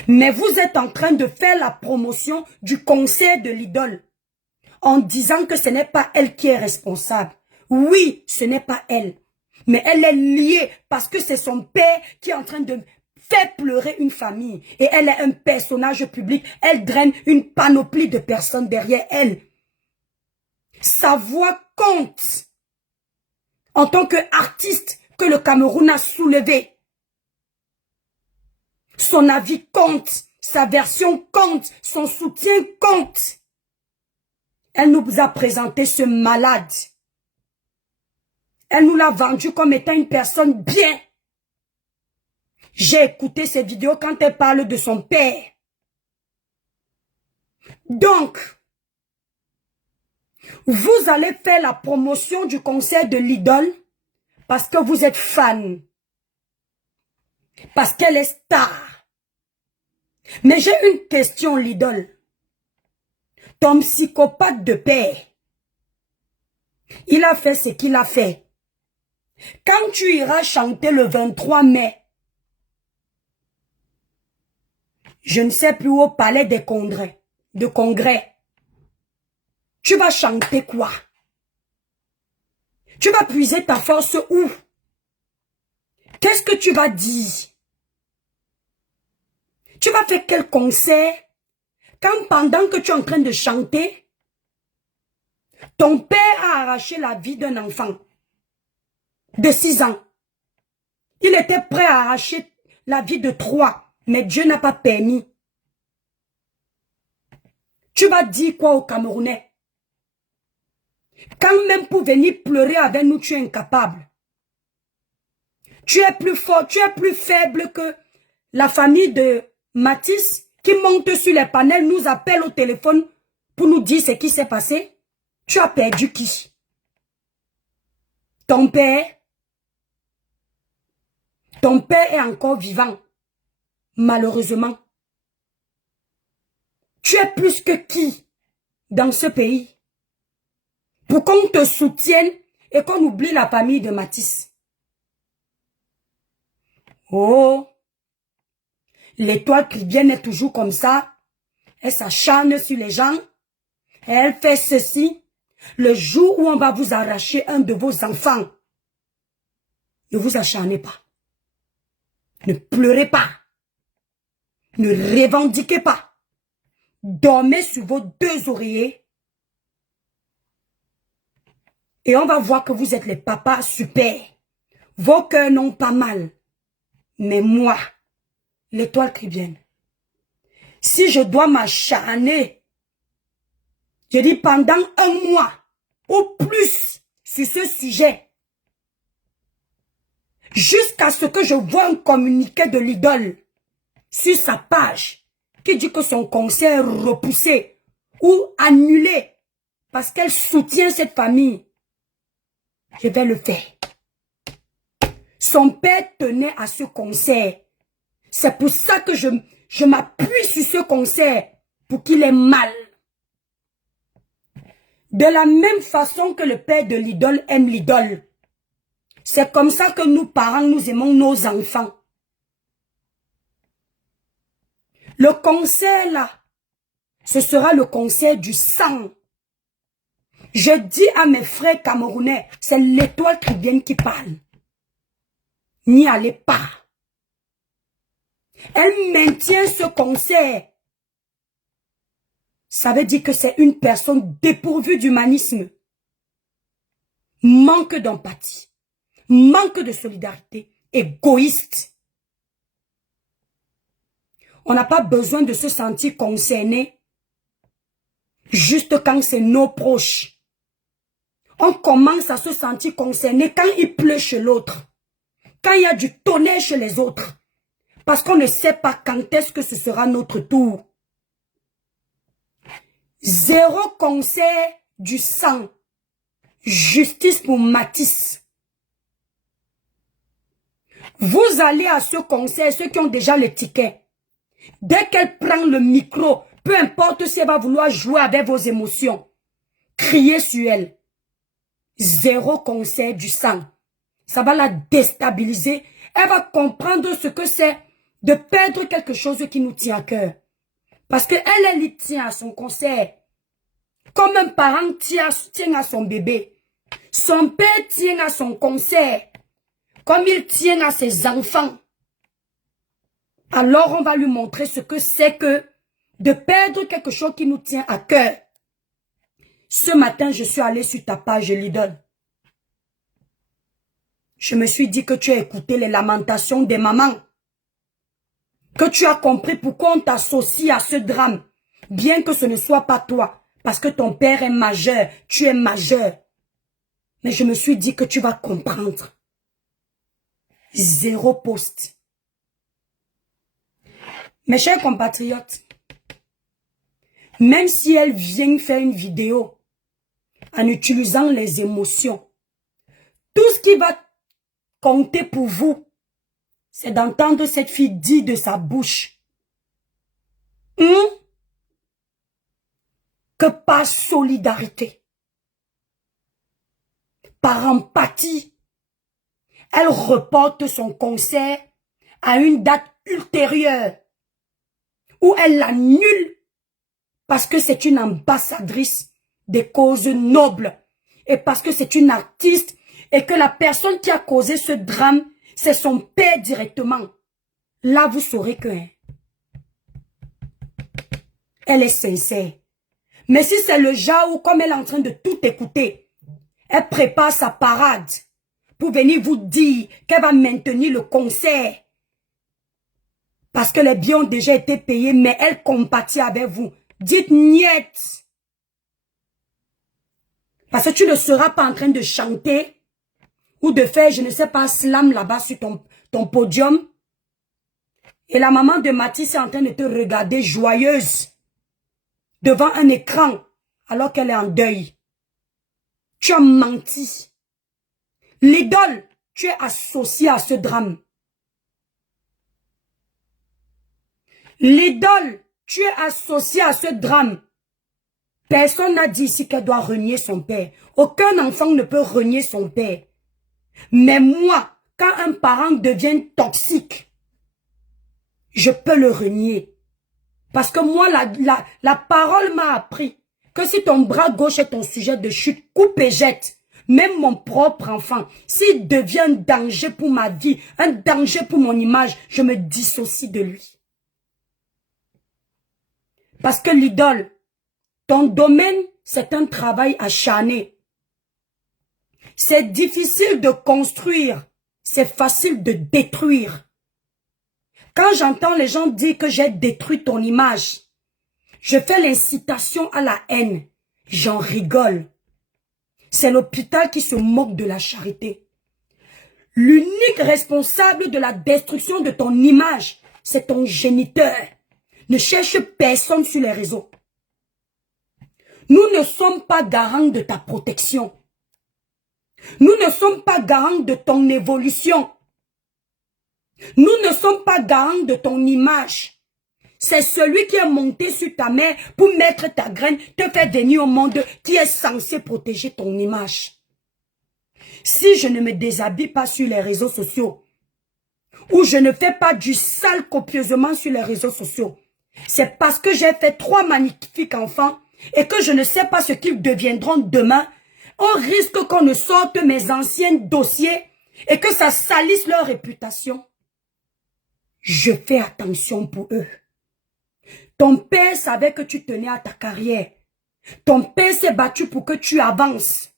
Mais vous êtes en train de faire la promotion du concert de l'idole. En disant que ce n'est pas elle qui est responsable. Oui, ce n'est pas elle. Mais elle est liée parce que c'est son père qui est en train de faire pleurer une famille. Et elle est un personnage public. Elle draine une panoplie de personnes derrière elle. Sa voix compte. En tant qu'artiste que le Cameroun a soulevé. Son avis compte. Sa version compte. Son soutien compte. Elle nous a présenté ce malade. Elle nous l'a vendu comme étant une personne bien. J'ai écouté ses vidéos quand elle parle de son père. Donc, vous allez faire la promotion du concert de l'idole parce que vous êtes fan. Parce qu'elle est star. Mais j'ai une question, l'idole. Ton psychopathe de père, il a fait ce qu'il a fait. Quand tu iras chanter le 23 mai, je ne sais plus, au palais des congrès, tu vas chanter quoi? Tu vas puiser ta force où? Qu'est-ce que tu vas dire? Tu vas faire quel concert quand pendant que tu es en train de chanter, ton père a arraché la vie d'un enfant de 6 ans. Il était prêt à arracher la vie de 3, mais Dieu n'a pas permis. Tu vas dire quoi aux Camerounais? Quand même pour venir pleurer avec nous, tu es incapable. Tu es plus fort, tu es plus faible que la famille de Matisse qui monte sur les panels, nous appelle au téléphone pour nous dire ce qui s'est passé. Tu as perdu qui? Ton père? Ton père est encore vivant, malheureusement. Tu es plus que qui dans ce pays? Pour qu'on te soutienne et qu'on oublie la famille de Matisse. Oh, l'étoile chrétienne est toujours comme ça. Elle s'acharne sur les gens. Elle fait ceci. Le jour où on va vous arracher un de vos enfants, ne vous acharnez pas. Ne pleurez pas. Ne revendiquez pas. Dormez sur vos 2 oreillers. Et on va voir que vous êtes les papas super. Vos cœurs n'ont pas mal. Mais moi, l'étoile chrétienne, si je dois m'acharner, je dis pendant 1 mois ou plus sur ce sujet, jusqu'à ce que je vois un communiqué de l'idole sur sa page qui dit que son concert est repoussé ou annulé parce qu'elle soutient cette famille, je vais le faire. Son père tenait à ce concert. C'est pour ça que je m'appuie sur ce concert pour qu'il ait mal. De la même façon que le père de l'idole aime l'idole. C'est comme ça que nous, parents, nous aimons nos enfants. Le concert là, ce sera le concert du sang. Je dis à mes frères camerounais, c'est l'étoile chrétienne qui parle. N'y allez pas. Elle maintient ce concert. Ça veut dire que c'est une personne dépourvue d'humanisme. Manque d'empathie. Manque de solidarité. Égoïste. On n'a pas besoin de se sentir concerné Juste quand c'est nos proches. On commence à se sentir concerné quand il pleut chez l'autre. Quand il y a du tonnerre chez les autres. Parce qu'on ne sait pas quand est-ce que ce sera notre tour. Zéro concert du sang. Justice pour Matisse. Vous allez à ce concert, ceux qui ont déjà le ticket. Dès qu'elle prend le micro, peu importe si elle va vouloir jouer avec vos émotions, criez sur elle. Zéro concert du sang. Ça va la déstabiliser. Elle va comprendre ce que c'est de perdre quelque chose qui nous tient à cœur. Parce qu'elle, elle y tient à son concert. Comme un parent tient à son bébé. Son père tient à son concert. Comme il tient à ses enfants. Alors on va lui montrer ce que c'est que de perdre quelque chose qui nous tient à cœur. Ce matin, je suis allée sur ta page Lidl. Je me suis dit que tu as écouté les lamentations des mamans. Que tu as compris pourquoi on t'associe à ce drame. Bien que ce ne soit pas toi. Parce que ton père est majeur. Tu es majeur. Mais je me suis dit que tu vas comprendre. Zéro post. Mes chers compatriotes. Même si elle vient faire une vidéo. En utilisant les émotions. Tout ce qui va compter pour vous. C'est d'entendre cette fille dire de sa bouche. Que par solidarité. Par empathie. Elle reporte son concert à une date ultérieure. Où elle l'annule. Parce que c'est une ambassadrice des causes nobles. Et parce que c'est une artiste. Et que la personne qui a causé ce drame, c'est son père directement. Là, vous saurez que elle est sincère. Mais si c'est le genre où, comme elle est en train de tout écouter, elle prépare sa parade pour venir vous dire qu'elle va maintenir le concert. Parce que les billets ont déjà été payés, mais elle compatit avec vous. Dites niet. Parce que tu ne seras pas en train de chanter ou de faire, je ne sais pas, slam là-bas sur ton podium. Et la maman de Matisse est en train de te regarder joyeuse devant un écran alors qu'elle est en deuil. Tu as menti. L'idole, tu es associé à ce drame. L'idole, tu es associé à ce drame. Personne n'a dit ici qu'elle doit renier son père. Aucun enfant ne peut renier son père. Mais moi, quand un parent devient toxique, je peux le renier. Parce que moi, la parole m'a appris que si ton bras gauche est ton sujet de chute, coupe et jette. Même mon propre enfant, s'il devient un danger pour ma vie, un danger pour mon image, je me dissocie de lui. Parce que l'idole, ton domaine, c'est un travail acharné. C'est difficile de construire, c'est facile de détruire. Quand j'entends les gens dire que j'ai détruit ton image, je fais l'incitation à la haine. J'en rigole. C'est l'hôpital qui se moque de la charité. L'unique responsable de la destruction de ton image, c'est ton géniteur. Ne cherche personne sur les réseaux. Nous ne sommes pas garants de ta protection. Nous ne sommes pas garants de ton évolution. Nous ne sommes pas garants de ton image. C'est celui qui est monté sur ta mère pour mettre ta graine, te faire venir au monde, qui est censé protéger ton image. Si je ne me déshabille pas sur les réseaux sociaux, ou je ne fais pas du sale copieusement sur les réseaux sociaux, c'est parce que j'ai fait 3 magnifiques enfants et que je ne sais pas ce qu'ils deviendront demain. On risque qu'on ne sorte mes anciens dossiers et que ça salisse leur réputation. Je fais attention pour eux. Ton père savait que tu tenais à ta carrière. Ton père s'est battu pour que tu avances.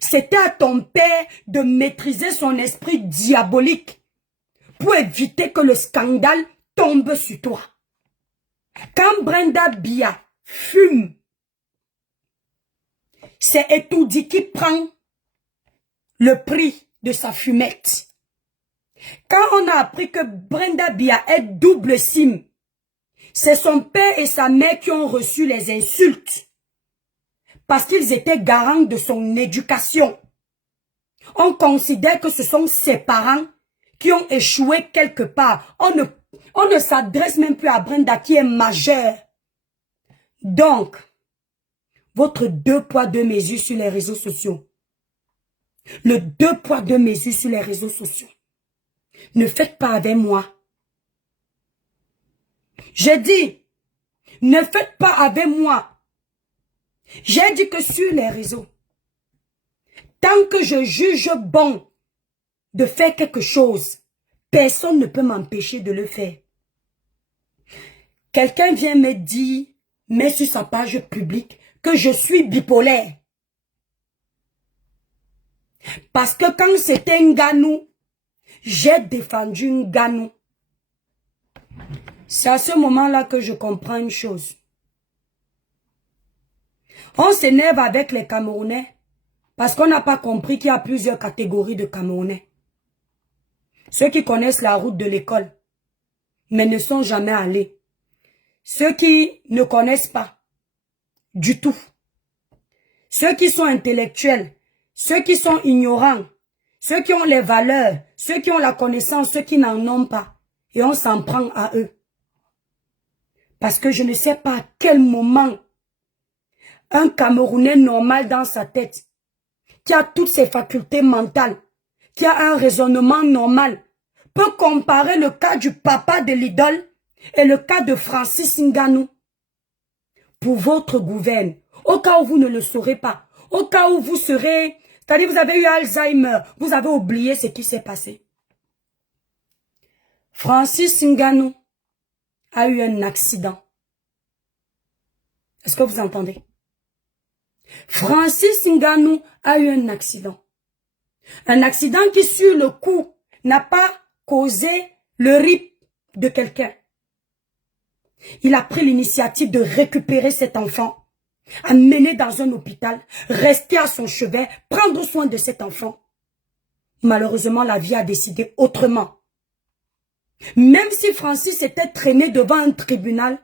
C'était à ton père de maîtriser son esprit diabolique pour éviter que le scandale tombe sur toi. Quand Brenda Bia fume c'est Etoudi qui prend le prix de sa fumette. Quand on a appris que Brenda Bia est double sim, c'est son père et sa mère qui ont reçu les insultes parce qu'ils étaient garants de son éducation. On considère que ce sont ses parents qui ont échoué quelque part. On ne s'adresse même plus à Brenda qui est majeure. Donc, votre 2 poids 2 mesures sur les réseaux sociaux. Le 2 poids 2 mesures sur les réseaux sociaux. Ne faites pas avec moi. J'ai dit, ne faites pas avec moi. J'ai dit que sur les réseaux, tant que je juge bon de faire quelque chose, personne ne peut m'empêcher de le faire. Quelqu'un vient me dire, mais sur sa page publique, que je suis bipolaire. Parce que quand c'était Nganou, j'ai défendu Nganou. C'est à ce moment-là que je comprends une chose. On s'énerve avec les Camerounais parce qu'on n'a pas compris qu'il y a plusieurs catégories de Camerounais. Ceux qui connaissent la route de l'école, mais ne sont jamais allés. Ceux qui ne connaissent pas du tout. Ceux qui sont intellectuels, ceux qui sont ignorants, ceux qui ont les valeurs, ceux qui ont la connaissance, ceux qui n'en ont pas. Et on s'en prend à eux. Parce que je ne sais pas à quel moment un Camerounais normal dans sa tête, qui a toutes ses facultés mentales, qui a un raisonnement normal, peut comparer le cas du papa de l'idole et le cas de Francis Ngannou. Pour votre gouverne, au cas où vous ne le saurez pas, au cas où vous serez, c'est-à-dire vous avez eu Alzheimer, vous avez oublié ce qui s'est passé. Francis Ngannou a eu un accident. Est-ce que vous entendez? Francis Ngannou a eu un accident. Un accident qui, sur le coup, n'a pas causé le rip de quelqu'un. Il a pris l'initiative de récupérer cet enfant, amener dans un hôpital, rester à son chevet, prendre soin de cet enfant. Malheureusement, la vie a décidé autrement. Même si Francis était traîné devant un tribunal,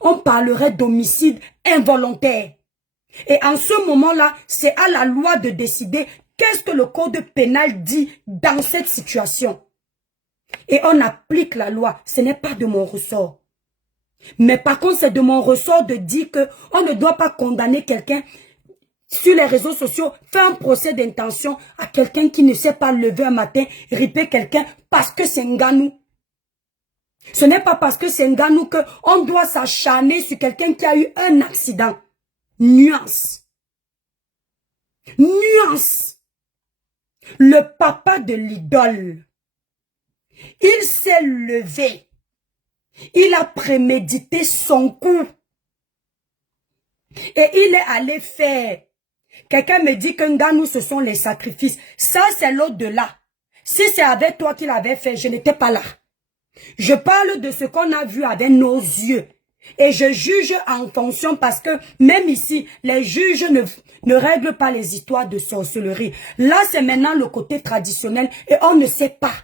on parlerait d'homicide involontaire. Et en ce moment-là, c'est à la loi de décider qu'est-ce que le code pénal dit dans cette situation. Et on applique la loi. Ce n'est pas de mon ressort. Mais par contre, c'est de mon ressort de dire que on ne doit pas condamner quelqu'un sur les réseaux sociaux, faire un procès d'intention à quelqu'un qui ne sait pas lever un matin, ripper quelqu'un parce que c'est Ngannou. Ce n'est pas parce que c'est Ngannou qu'on doit s'acharner sur quelqu'un qui a eu un accident. Nuance. Nuance. Le papa de l'idole, il s'est levé. Il a prémédité son coup. Et il est allé faire. Quelqu'un me dit que Ngannou, ce sont les sacrifices. Ça, c'est l'au-delà. Si c'est avec toi qu'il avait fait, je n'étais pas là. Je parle de ce qu'on a vu avec nos yeux. Et je juge en fonction parce que même ici, les juges ne règlent pas les histoires de sorcellerie. Là, c'est maintenant le côté traditionnel et on ne sait pas.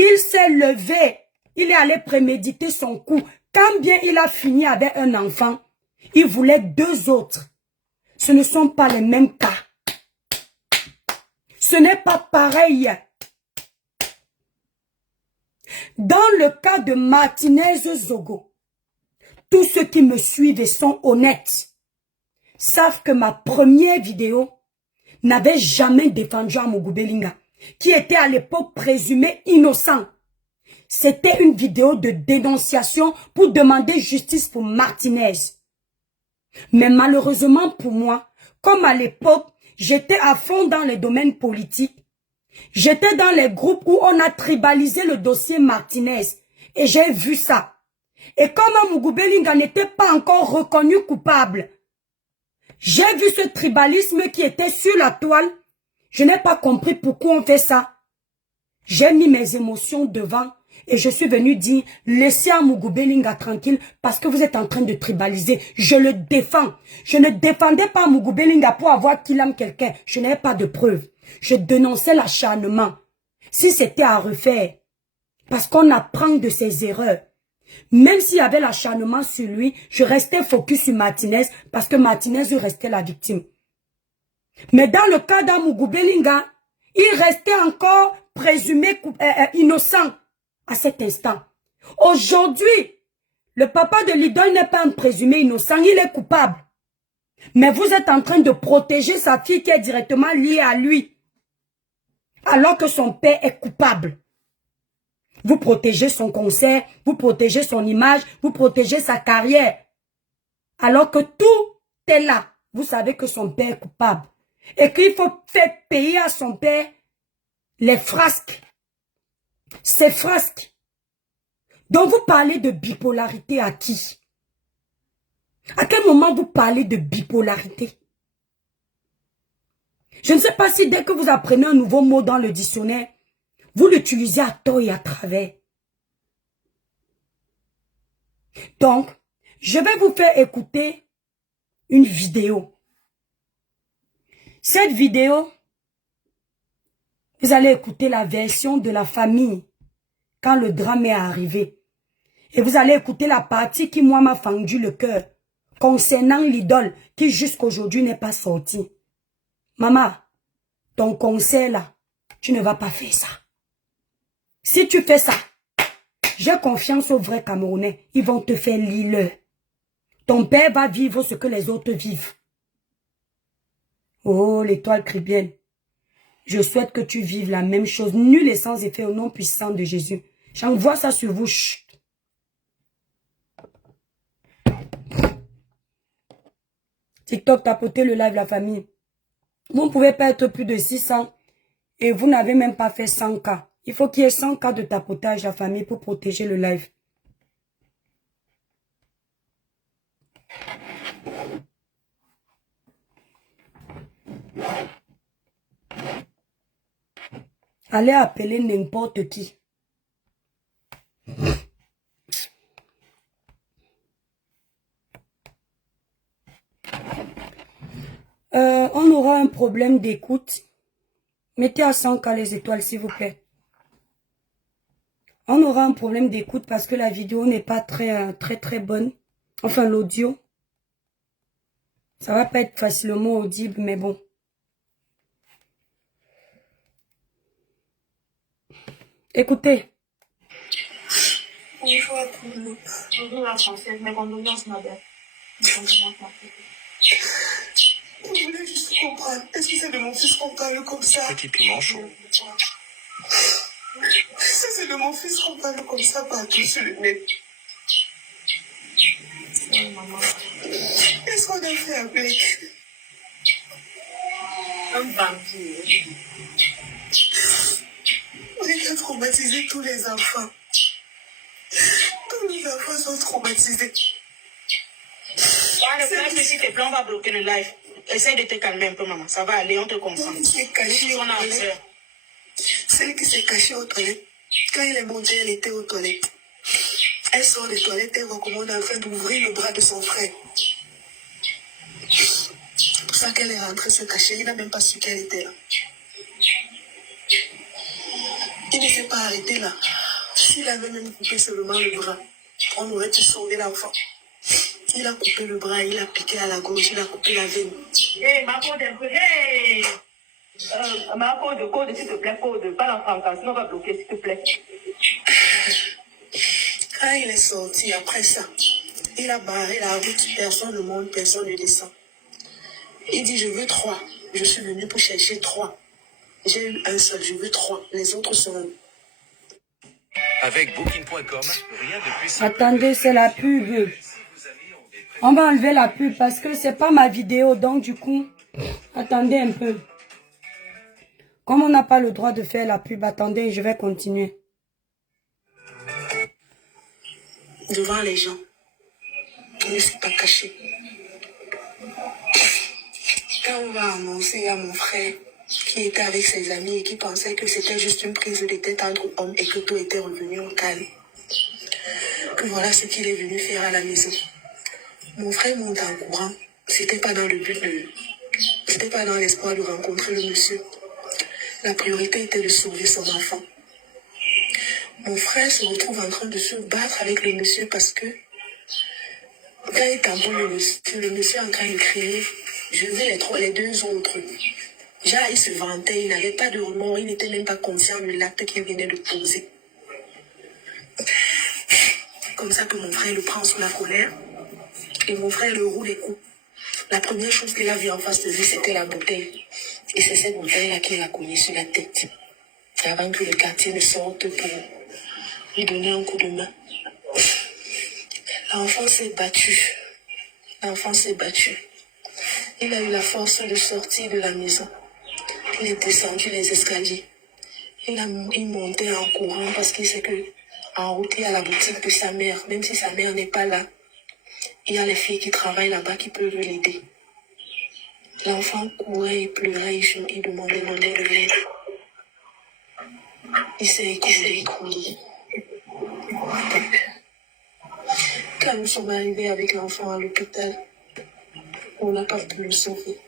Il s'est levé, il est allé préméditer son coup. Quand bien il a fini avec un enfant, il voulait 2 autres. Ce ne sont pas les mêmes cas. Ce n'est pas pareil. Dans le cas de Martinez Zogo, tous ceux qui me suivent et sont honnêtes savent que ma première vidéo n'avait jamais défendu Amougou Belinga, qui était à l'époque présumé innocent. C'était une vidéo de dénonciation pour demander justice pour Martinez. Mais malheureusement pour moi, comme à l'époque, j'étais à fond dans les domaines politiques, j'étais dans les groupes où on a tribalisé le dossier Martinez. Et j'ai vu ça. Et comme Amougou Belinga n'était pas encore reconnu coupable, j'ai vu ce tribalisme qui était sur la toile. Je n'ai pas compris pourquoi on fait ça. J'ai mis mes émotions devant Et je suis venu dire, laissez Amougou Belinga tranquille parce que vous êtes en train de tribaliser. Je le défends. Je ne défendais pas Amougou Belinga pour avoir qu'il aime quelqu'un. Je n'avais pas de preuves. Je dénonçais l'acharnement. Si c'était à refaire, parce qu'on apprend de ses erreurs. Même s'il y avait l'acharnement sur lui, je restais focus sur Martinez parce que Martinez restait la victime. Mais dans le cas d'Amougou Belinga, il restait encore présumé innocent à cet instant. Aujourd'hui, le papa de l'idole n'est pas un présumé innocent, il est coupable. Mais vous êtes en train de protéger sa fille qui est directement liée à lui. Alors que son père est coupable. Vous protégez son concert, vous protégez son image, vous protégez sa carrière. Alors que tout est là. Vous savez que son père est coupable. Et qu'il faut faire payer à son père les frasques. Ces frasques. Donc vous parlez de bipolarité à qui? À quel moment vous parlez de bipolarité? Je ne sais pas si dès que vous apprenez un nouveau mot dans le dictionnaire, vous l'utilisez à tort et à travers. Donc, je vais vous faire écouter une vidéo. Cette vidéo, vous allez écouter la version de la famille quand le drame est arrivé. Et vous allez écouter la partie qui, moi, m'a fendu le cœur concernant l'idole qui, jusqu'aujourd'hui, n'est pas sortie. Maman, ton conseil là, tu ne vas pas faire ça. Si tu fais ça, j'ai confiance aux vrais Camerounais. Ils vont te faire lire. Ton père va vivre ce que les autres vivent. Oh, l'étoile chrétienne. Je souhaite que tu vives la même chose. Nul et sans effet au nom puissant de Jésus. J'envoie ça sur vous. Chut. TikTok, tapotez le live, la famille. Vous ne pouvez pas être plus de 600 et vous n'avez même pas fait 100K. Il faut qu'il y ait 100K de tapotage, la famille, pour protéger le live. Allez appeler n'importe qui. On aura un problème d'écoute. Mettez à 100K les étoiles, s'il vous plaît. On aura un problème d'écoute parce que la vidéo n'est pas très bonne. Enfin, l'audio. Ça va pas être facilement audible, mais bon. Écoutez. Bonjour à tout le monde. Bonjour la française, mes condoléances, ma belle. Mes condoléances, ma belle. Vous voulez juste comprendre. Est-ce que c'est de mon fils qu'on parle comme ça? Petit piment chaud. Est-ce que c'est de mon fils qu'on parle comme ça partout sur le net? Oui, maman. Est-ce qu'on a fait appeler un vampire? On a traumatisé tous les enfants. Tous les enfants sont traumatisés. Ouais, le problème, si tes plans va bloquer le live. Essaye de te calmer un peu, maman. Ça va aller, on te comprend. On a peur. Celle qui s'est cachée aux toilettes. Quand il est monté, elle était aux toilettes. Elle sort des toilettes, elle recommande en train d'ouvrir le bras de son frère. C'est pour ça qu'elle est rentrée se cacher. Il n'a même pas su qu'elle était là. Il ne s'est pas arrêté là. S'il avait même coupé seulement le bras, on aurait pu sauver l'enfant. Il a coupé le bras, il a piqué à la gauche, il a coupé la veine. Hé, ma code un peu. Hé! Ma code, s'il te plaît, code. Pas l'enfant, sinon on va bloquer, s'il te plaît. Quand il est sorti après ça, il a barré la route, personne ne monte, personne ne descend. Il dit, je veux 3. Je suis venu pour chercher 3. J'ai eu un seul, je veux 3. Les autres sont... Avec Booking.com, rien de plus simple. Attendez, c'est la pub. On va enlever la pub parce que c'est pas ma vidéo. Donc du coup, attendez un peu. Comme on n'a pas le droit de faire la pub, attendez, je vais continuer. Devant les gens. Il ne s'est pas caché. Quand on va annoncer à mon frère, qui était avec ses amis et qui pensait que c'était juste une prise de tête entre hommes et que tout était revenu au calme. Que voilà ce qu'il est venu faire à la maison. Mon frère monte en courant. C'était pas dans l'espoir de rencontrer le monsieur. La priorité était de sauver son enfant. Mon frère se retrouve en train de se battre avec le monsieur parce que quand il tamponne le monsieur est en train de crier, je veux les deux autres. Déjà, il se vantait, il n'avait pas de remords, il n'était même pas conscient de l'acte qu'il venait de poser. Comme ça que mon frère le prend sous la colère et mon frère le roule les coups. La première chose qu'il a vue en face de lui, c'était la bouteille. Et c'est cette bouteille-là qu'il a cognée sur la tête. Avant que le quartier ne sorte pour lui donner un coup de main. L'enfant s'est battu. L'enfant s'est battu. Il a eu la force de sortir de la maison. Il est descendu les escaliers. Il montait en courant parce qu'il sait que en route, il y a la boutique de sa mère. Même si sa mère n'est pas là, il y a les filles qui travaillent là-bas qui peuvent l'aider. L'enfant courait et pleurait, il demandait de l'aide. Il s'est écroulé. Quand nous sommes arrivés avec l'enfant à l'hôpital, on n'a pas pu le sauver.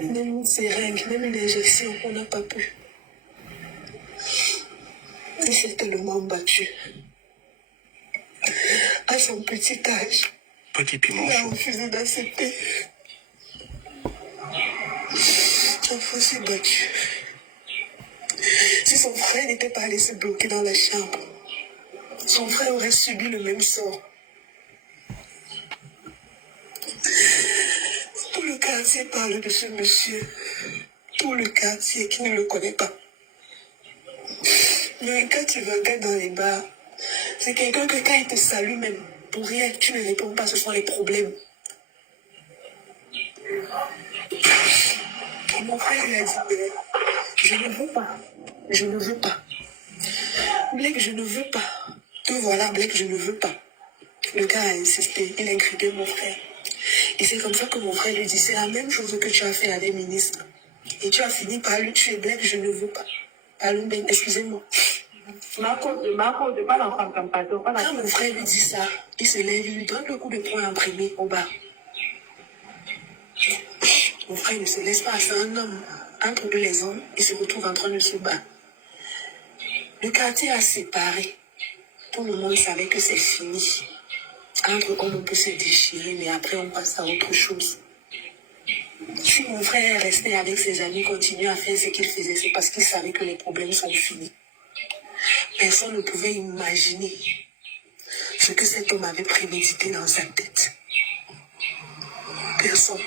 Même une seringue, même une injection, on n'a pas pu. Il s'est tellement battu. À son petit âge, Petit piment il a chaud. refusé d'accepter. L'enfant s'est battu. Si son frère n'était pas allé se bloquer dans la chambre, son frère aurait subi le même sort. Tout le quartier parle de ce monsieur. Tout le quartier qui ne le connaît pas. Mais quand tu regardes dans les bars, c'est quelqu'un que quand il te salue même, pour rien, tu ne réponds pas, ce sont les problèmes. Et mon frère lui a dit, je ne veux pas, je ne veux pas. Blake, je ne veux pas. Te voilà, Blake, je ne veux pas. Le gars a insisté, il a incriminé mon frère. Et c'est comme ça que mon frère lui dit, c'est la même chose que tu as fait à des ministres. Et tu as fini par lui tuer, Blake, je ne veux pas. Allons, Ben, excusez-moi. Marco, pas l'enfant comme pardon, pas Quand mon frère lui dit ça, il se lève, il lui donne le coup de poing imprimé au bas. Mon frère ne se laisse pas, c'est un homme. Entre deux les hommes, il se retrouve en train de se battre. Le quartier a séparé. Tout le monde savait que c'est fini. Entre hommes, on peut se déchirer, mais après, on passe à autre chose. Si mon frère est resté avec ses amis, continue à faire ce qu'il faisait, c'est parce qu'il savait que les problèmes sont finis. Personne ne pouvait imaginer ce que cet homme avait prémédité dans sa tête. Personne.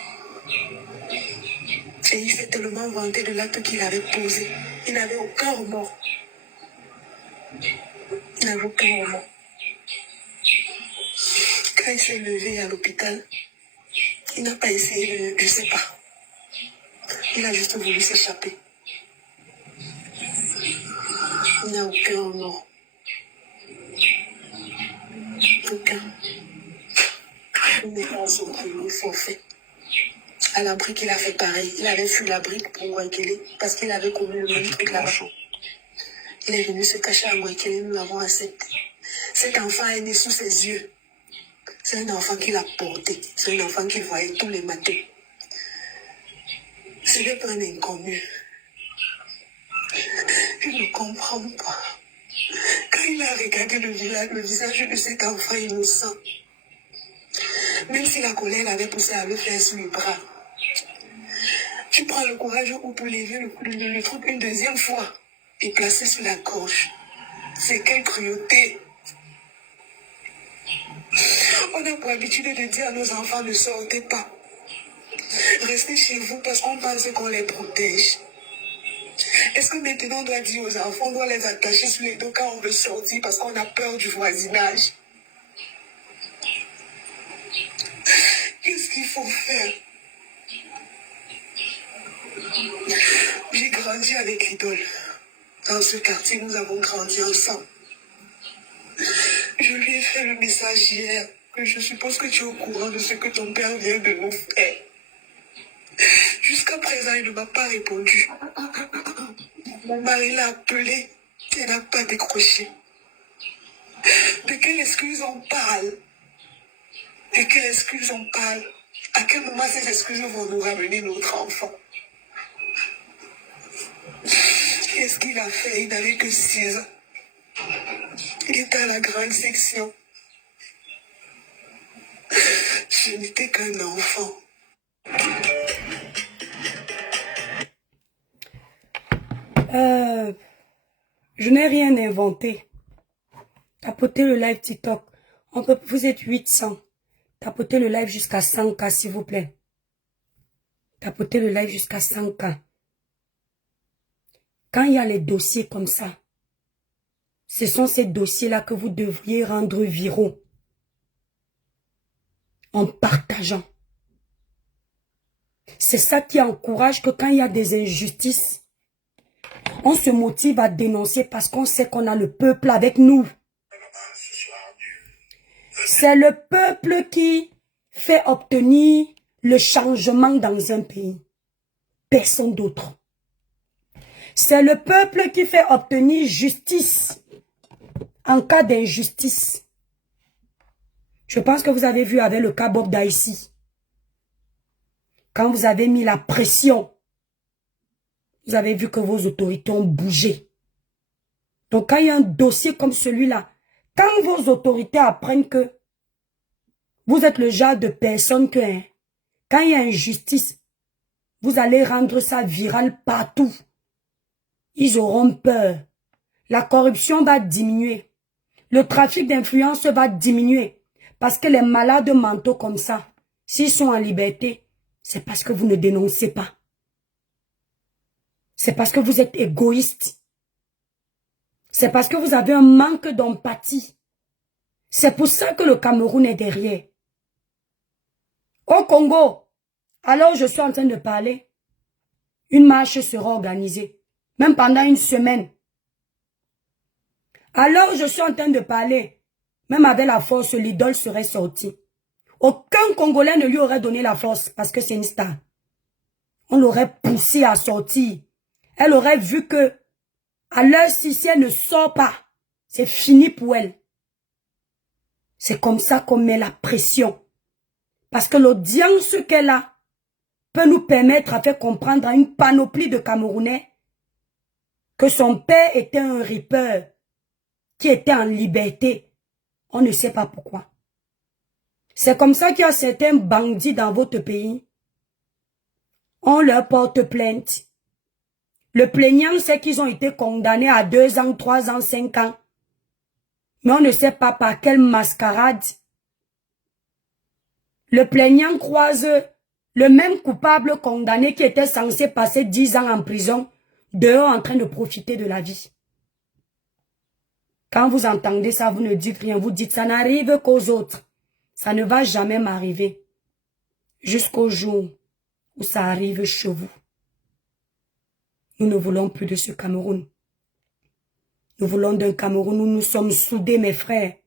Et il s'est tellement vanté de l'acte qu'il avait posé. Il n'avait aucun remords. Il n'avait aucun remords. Quand il s'est levé à l'hôpital, il n'a pas essayé de... Je ne sais pas. Il a juste voulu s'échapper. Il n'a aucun remords. Aucun. Il n'est pas son premier forfait. À la brique, il a fait pareil. Il avait fui la brique pour Wainkele parce qu'il avait commis le même Petit truc piment là-bas. chaud. Il est venu se cacher à Wainkele, nous l'avons accepté. Cet enfant est né sous ses yeux. C'est un enfant qu'il a porté. C'est un enfant qu'il voyait tous les matins. Ce n'est pas un inconnu. Je ne comprends pas. Quand il a regardé le visage de cet enfant innocent, même si la colère l'avait poussé à le faire sur le bras, tu prends le courage pour lever le truc une deuxième fois et placer sur la gorge. C'est quelle cruauté! On a pour habitude de dire à nos enfants ne sortez pas. Restez chez vous parce qu'on pense qu'on les protège. Est-ce que maintenant on doit dire aux enfants, on doit les attacher sur les dos quand on veut sortir parce qu'on a peur du voisinage? Qu'est-ce qu'il faut faire? J'ai grandi avec l'idole. Dans ce quartier, nous avons grandi ensemble. Je lui ai fait le message hier que je suppose que tu es au courant de ce que ton père vient de nous faire. Jusqu'à présent, il ne m'a pas répondu. Mon mari l'a appelé, il n'a pas décroché. De quelle excuse on parle? De quelle excuse on parle? À quel moment ces excuses vont nous ramener notre enfant? Qu'est-ce qu'il a fait? Il n'avait que 6 ans. Il était à la grande section. Je n'étais qu'un enfant. Je n'ai rien inventé. Tapotez le live TikTok. Vous êtes 800. Tapotez le live jusqu'à 100K, s'il vous plaît. Tapotez le live jusqu'à 100K. Quand il y a les dossiers comme ça, ce sont ces dossiers-là que vous devriez rendre viraux. En partageant. C'est ça qui encourage que quand il y a des injustices, on se motive à dénoncer parce qu'on sait qu'on a le peuple avec nous. C'est le peuple qui fait obtenir le changement dans un pays. Personne d'autre. C'est le peuple qui fait obtenir justice en cas d'injustice. Je pense que vous avez vu avec le cas Bob Daïsi. Quand vous avez mis la pression, vous avez vu que vos autorités ont bougé. Donc quand il y a un dossier comme celui-là, quand vos autorités apprennent que vous êtes le genre de personne que, quand il y a injustice, vous allez rendre ça viral partout. Ils auront peur. La corruption va diminuer. Le trafic d'influence va diminuer. Parce que les malades mentaux comme ça, s'ils sont en liberté, c'est parce que vous ne dénoncez pas. C'est parce que vous êtes égoïste. C'est parce que vous avez un manque d'empathie. C'est pour ça que le Cameroun est derrière. Au Congo, alors je suis en train de parler, une marche sera organisée, même pendant une semaine. Alors je suis en train de parler, même avec la force, l'idole serait sortie. Aucun Congolais ne lui aurait donné la force parce que c'est une star. On l'aurait poussé à sortir. Elle aurait vu que, à l'heure si elle ne sort pas, c'est fini pour elle. C'est comme ça qu'on met la pression. Parce que l'audience qu'elle a peut nous permettre à faire comprendre à une panoplie de Camerounais que son père était un ripper qui était en liberté. On ne sait pas pourquoi. C'est comme ça qu'il y a certains bandits dans votre pays. On leur porte plainte. Le plaignant sait qu'ils ont été condamnés à 2 ans, 3 ans, 5 ans. Mais on ne sait pas par quelle mascarade. Le plaignant croise le même coupable condamné qui était censé passer 10 ans en prison, dehors en train de profiter de la vie. Quand vous entendez ça, vous ne dites rien. Vous dites ça n'arrive qu'aux autres. Ça ne va jamais m'arriver. Jusqu'au jour où ça arrive chez vous. Nous ne voulons plus de ce Cameroun. Nous voulons d'un Cameroun où nous sommes soudés, mes frères.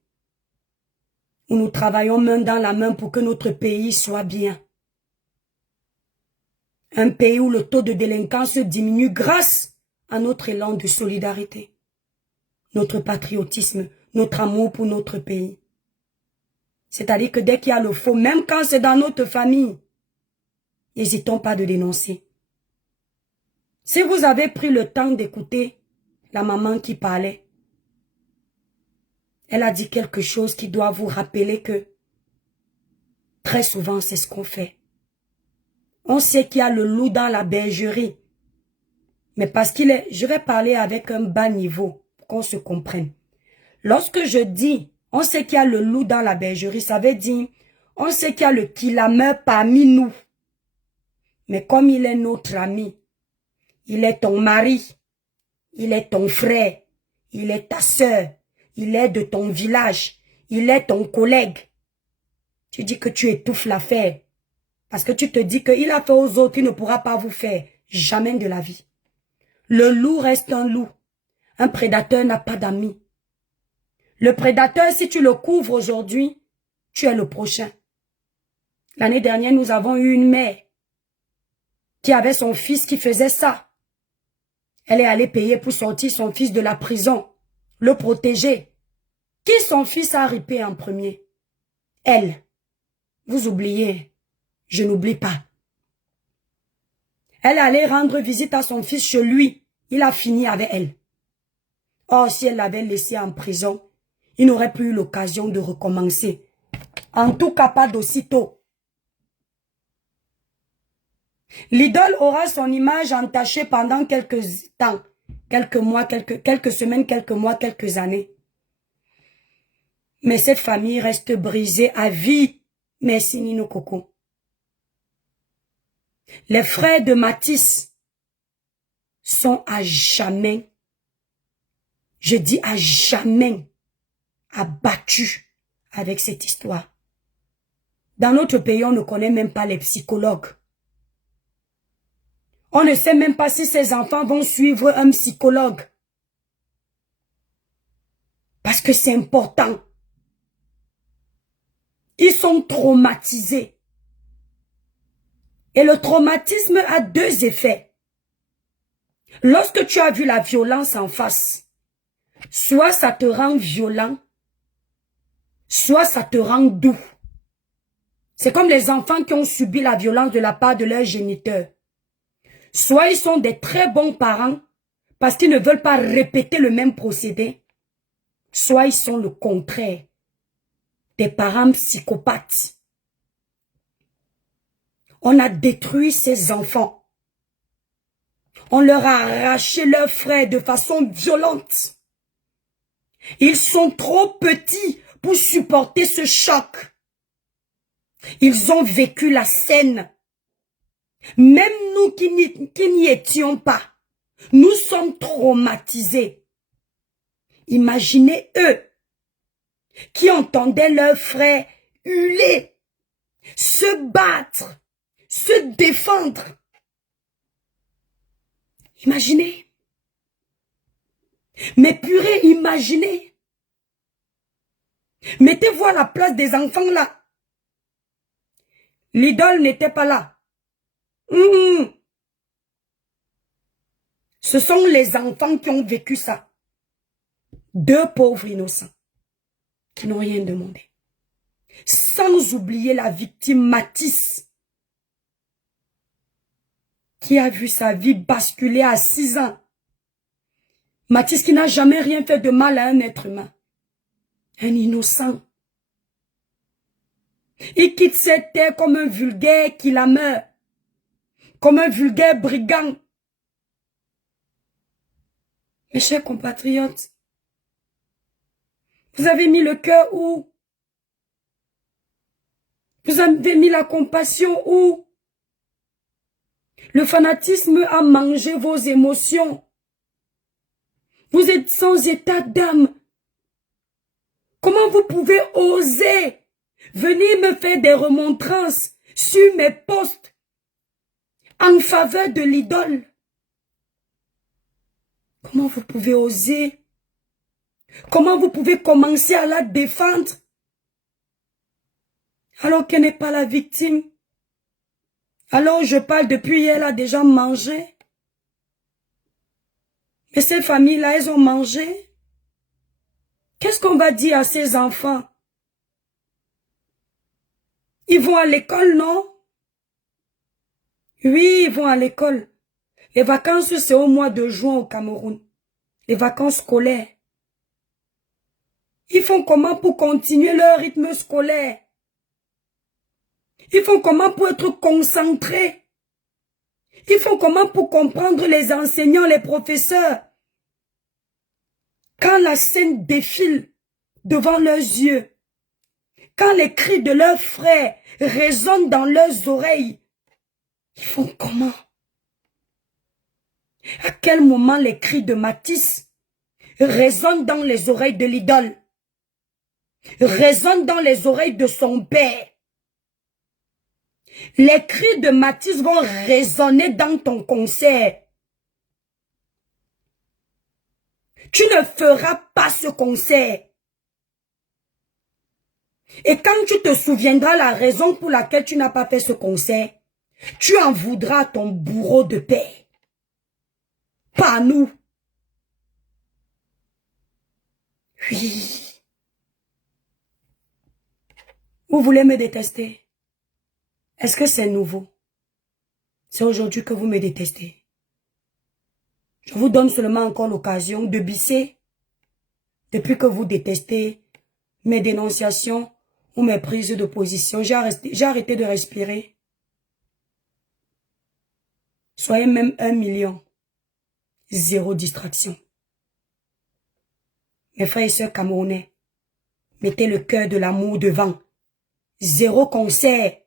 Où nous travaillons main dans la main pour que notre pays soit bien. Un pays où le taux de délinquance diminue grâce à notre élan de solidarité. Notre patriotisme, notre amour pour notre pays. C'est-à-dire que dès qu'il y a le faux, même quand c'est dans notre famille, n'hésitons pas de dénoncer. Si vous avez pris le temps d'écouter la maman qui parlait, elle a dit quelque chose qui doit vous rappeler que très souvent c'est ce qu'on fait. On sait qu'il y a le loup dans la bergerie, mais parce qu'il est, je vais parler avec un bas niveau pour qu'on se comprenne. Lorsque je dis on sait qu'il y a le loup dans la bergerie, ça veut dire on sait qu'il y a le kilameur parmi nous. Mais comme il est notre ami, il est ton mari, il est ton frère, il est ta soeur, il est de ton village, il est ton collègue. Tu dis que tu étouffes l'affaire parce que tu te dis qu'il a fait aux autres, il ne pourra pas vous faire. Jamais de la vie. Le loup reste un loup. Un prédateur n'a pas d'amis. Le prédateur, si tu le couvres aujourd'hui, tu es le prochain. L'année dernière, nous avons eu une mère qui avait son fils qui faisait ça. Elle est allée payer pour sortir son fils de la prison, le protéger. Qui son fils a ripé en premier? Elle. Vous oubliez, je n'oublie pas. Elle est allée rendre visite à son fils chez lui. Il a fini avec elle. Or, si elle l'avait laissé en prison, il n'aurait plus eu l'occasion de recommencer. En tout cas, pas d'aussitôt. L'idole aura son image entachée pendant quelques temps, quelques mois, quelques semaines, quelques mois, quelques années. Mais cette famille reste brisée à vie. Merci Nino Coco. Les frères de Matisse sont à jamais, je dis à jamais, abattus avec cette histoire. Dans notre pays, on ne connaît même pas les psychologues. On ne sait même pas si ces enfants vont suivre un psychologue. Parce que c'est important. Ils sont traumatisés. Et le traumatisme a deux effets. Lorsque tu as vu la violence en face, soit ça te rend violent, soit ça te rend doux. C'est comme les enfants qui ont subi la violence de la part de leurs géniteurs. Soit ils sont des très bons parents parce qu'ils ne veulent pas répéter le même procédé, soit ils sont le contraire, des parents psychopathes. On a détruit ces enfants. On leur a arraché leurs frères de façon violente. Ils sont trop petits pour supporter ce choc. Ils ont vécu la scène. Même nous qui n'y étions pas, nous sommes traumatisés. Imaginez eux qui entendaient leurs frères hurler, se battre, se défendre. Imaginez. Mais purée, imaginez. Mettez-vous à la place des enfants là. L'idole n'était pas là. Ce sont les enfants qui ont vécu ça. Deux pauvres innocents qui n'ont rien demandé. Sans oublier la victime Matisse qui a vu sa vie basculer à 6 ans. Matisse qui n'a jamais rien fait de mal à un être humain. Un innocent. Il quitte cette terre comme un vulgaire qui la meurt. Comme un vulgaire brigand. Mes chers compatriotes, vous avez mis le cœur où? Vous avez mis la compassion où? Le fanatisme a mangé vos émotions. Vous êtes sans état d'âme. Comment vous pouvez oser venir me faire des remontrances sur mes posts en faveur de l'idole? Comment vous pouvez oser? Comment vous pouvez commencer à la défendre alors qu'elle n'est pas la victime? Alors je parle depuis hier, elle a déjà mangé. Mais ces familles-là, elles ont mangé. Qu'est-ce qu'on va dire à ces enfants? Ils vont à l'école, non? Oui, ils vont à l'école. Les vacances, c'est au mois de juin au Cameroun. Les vacances scolaires. Ils font comment pour continuer leur rythme scolaire? Ils font comment pour être concentrés? Ils font comment pour comprendre les enseignants, les professeurs? Quand la scène défile devant leurs yeux, quand les cris de leurs frères résonnent dans leurs oreilles, ils font comment? À quel moment les cris de Matisse résonnent dans les oreilles de l'idole? Résonnent dans les oreilles de son père? Les cris de Matisse vont résonner dans ton concert. Tu ne feras pas ce concert. Et quand tu te souviendras la raison pour laquelle tu n'as pas fait ce concert, Tu en voudras à ton bourreau de paix. Pas à nous. Oui. Vous voulez me détester? Est-ce que c'est nouveau? C'est aujourd'hui que vous me détestez. Je vous donne seulement encore l'occasion de bisser. Depuis que vous détestez mes dénonciations ou mes prises de position, j'ai arrêté de respirer. Soyez même 1 million. 0 distraction. Mes frères et sœurs camerounais, mettez le cœur de l'amour devant. 0 concert.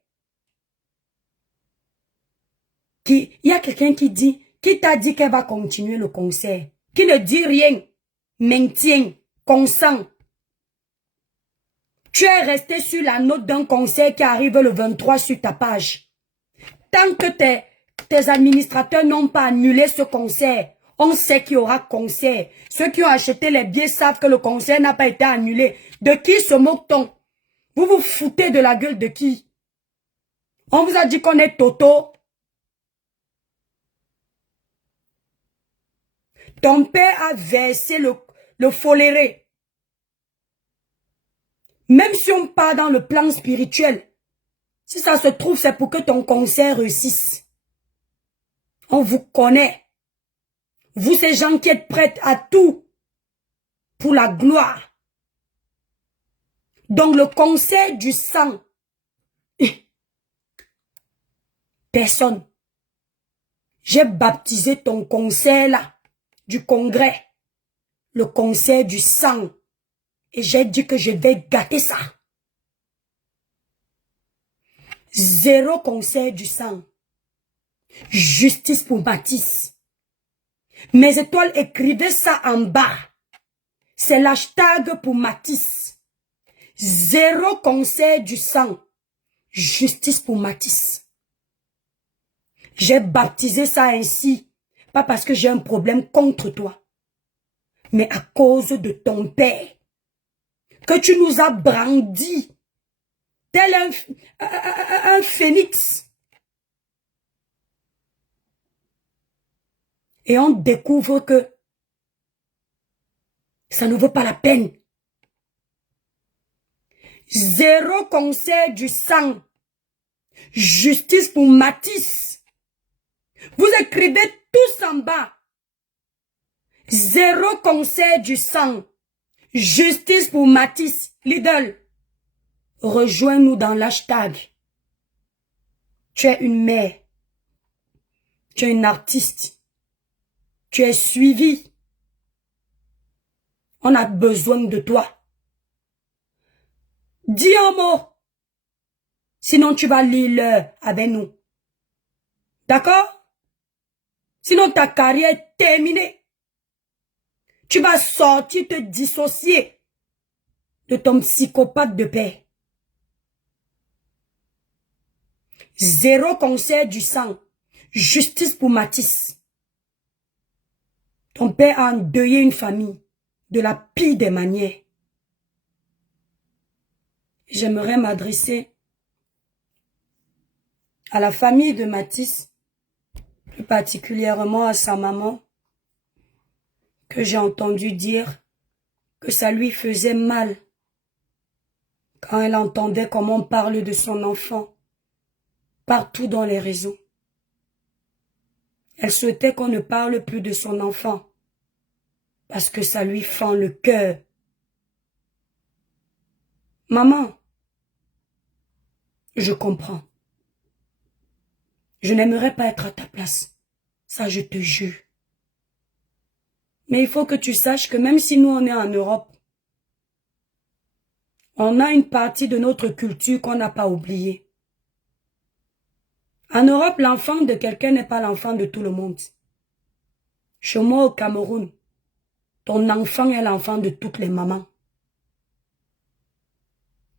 Il y a quelqu'un qui t'a dit qu'elle va continuer le concert. Qui ne dit rien. Maintient. Consent. Tu es resté sur la note d'un concert qui arrive le 23 sur ta page. Tant que tes administrateurs n'ont pas annulé ce concert, on sait qu'il y aura concert. Ceux qui ont acheté les billets savent que le concert n'a pas été annulé. De qui se moque-t-on? Vous vous foutez de la gueule de qui? On vous a dit qu'on est Toto. Ton père a versé le foléré. Même si on part dans le plan spirituel, si ça se trouve, c'est pour que ton concert réussisse. On vous connaît. Vous, ces gens qui êtes prêts à tout pour la gloire. Donc, le concert du sang. Personne. J'ai baptisé ton concert là, du congrès. Le concert du sang. Et j'ai dit que je vais gâter ça. 0 concert du sang. Justice pour Matisse. Mes étoiles, écrivez ça en bas. C'est l'hashtag pour Matisse. 0 concert du sang. Justice pour Matisse. J'ai baptisé ça ainsi. Pas parce que j'ai un problème contre toi. Mais à cause de ton père. Que tu nous as brandi. Tel un phénix. Et on découvre que ça ne vaut pas la peine. 0 concert du sang. Justice pour Matisse. Vous écrivez tous en bas. 0 concert du sang. Justice pour Matisse. Lidl. Rejoins-nous dans l'hashtag. Tu es une mère. Tu es une artiste. Tu es suivi. On a besoin de toi. Dis un mot. Sinon, tu vas lire avec nous. D'accord? Sinon, ta carrière est terminée. Tu vas sortir, te dissocier de ton psychopathe de paix. 0 concert du sang. Justice pour Matisse. Ton père a endeuillé une famille de la pire des manières. J'aimerais m'adresser à la famille de Matisse, plus particulièrement à sa maman, que j'ai entendu dire que ça lui faisait mal quand elle entendait comment on parle de son enfant partout dans les réseaux. Elle souhaitait qu'on ne parle plus de son enfant parce que ça lui fend le cœur. Maman, je comprends. Je n'aimerais pas être à ta place. Ça, je te jure. Mais il faut que tu saches que même si nous, on est en Europe, on a une partie de notre culture qu'on n'a pas oubliée. En Europe, l'enfant de quelqu'un n'est pas l'enfant de tout le monde. Chez moi, au Cameroun, ton enfant est l'enfant de toutes les mamans.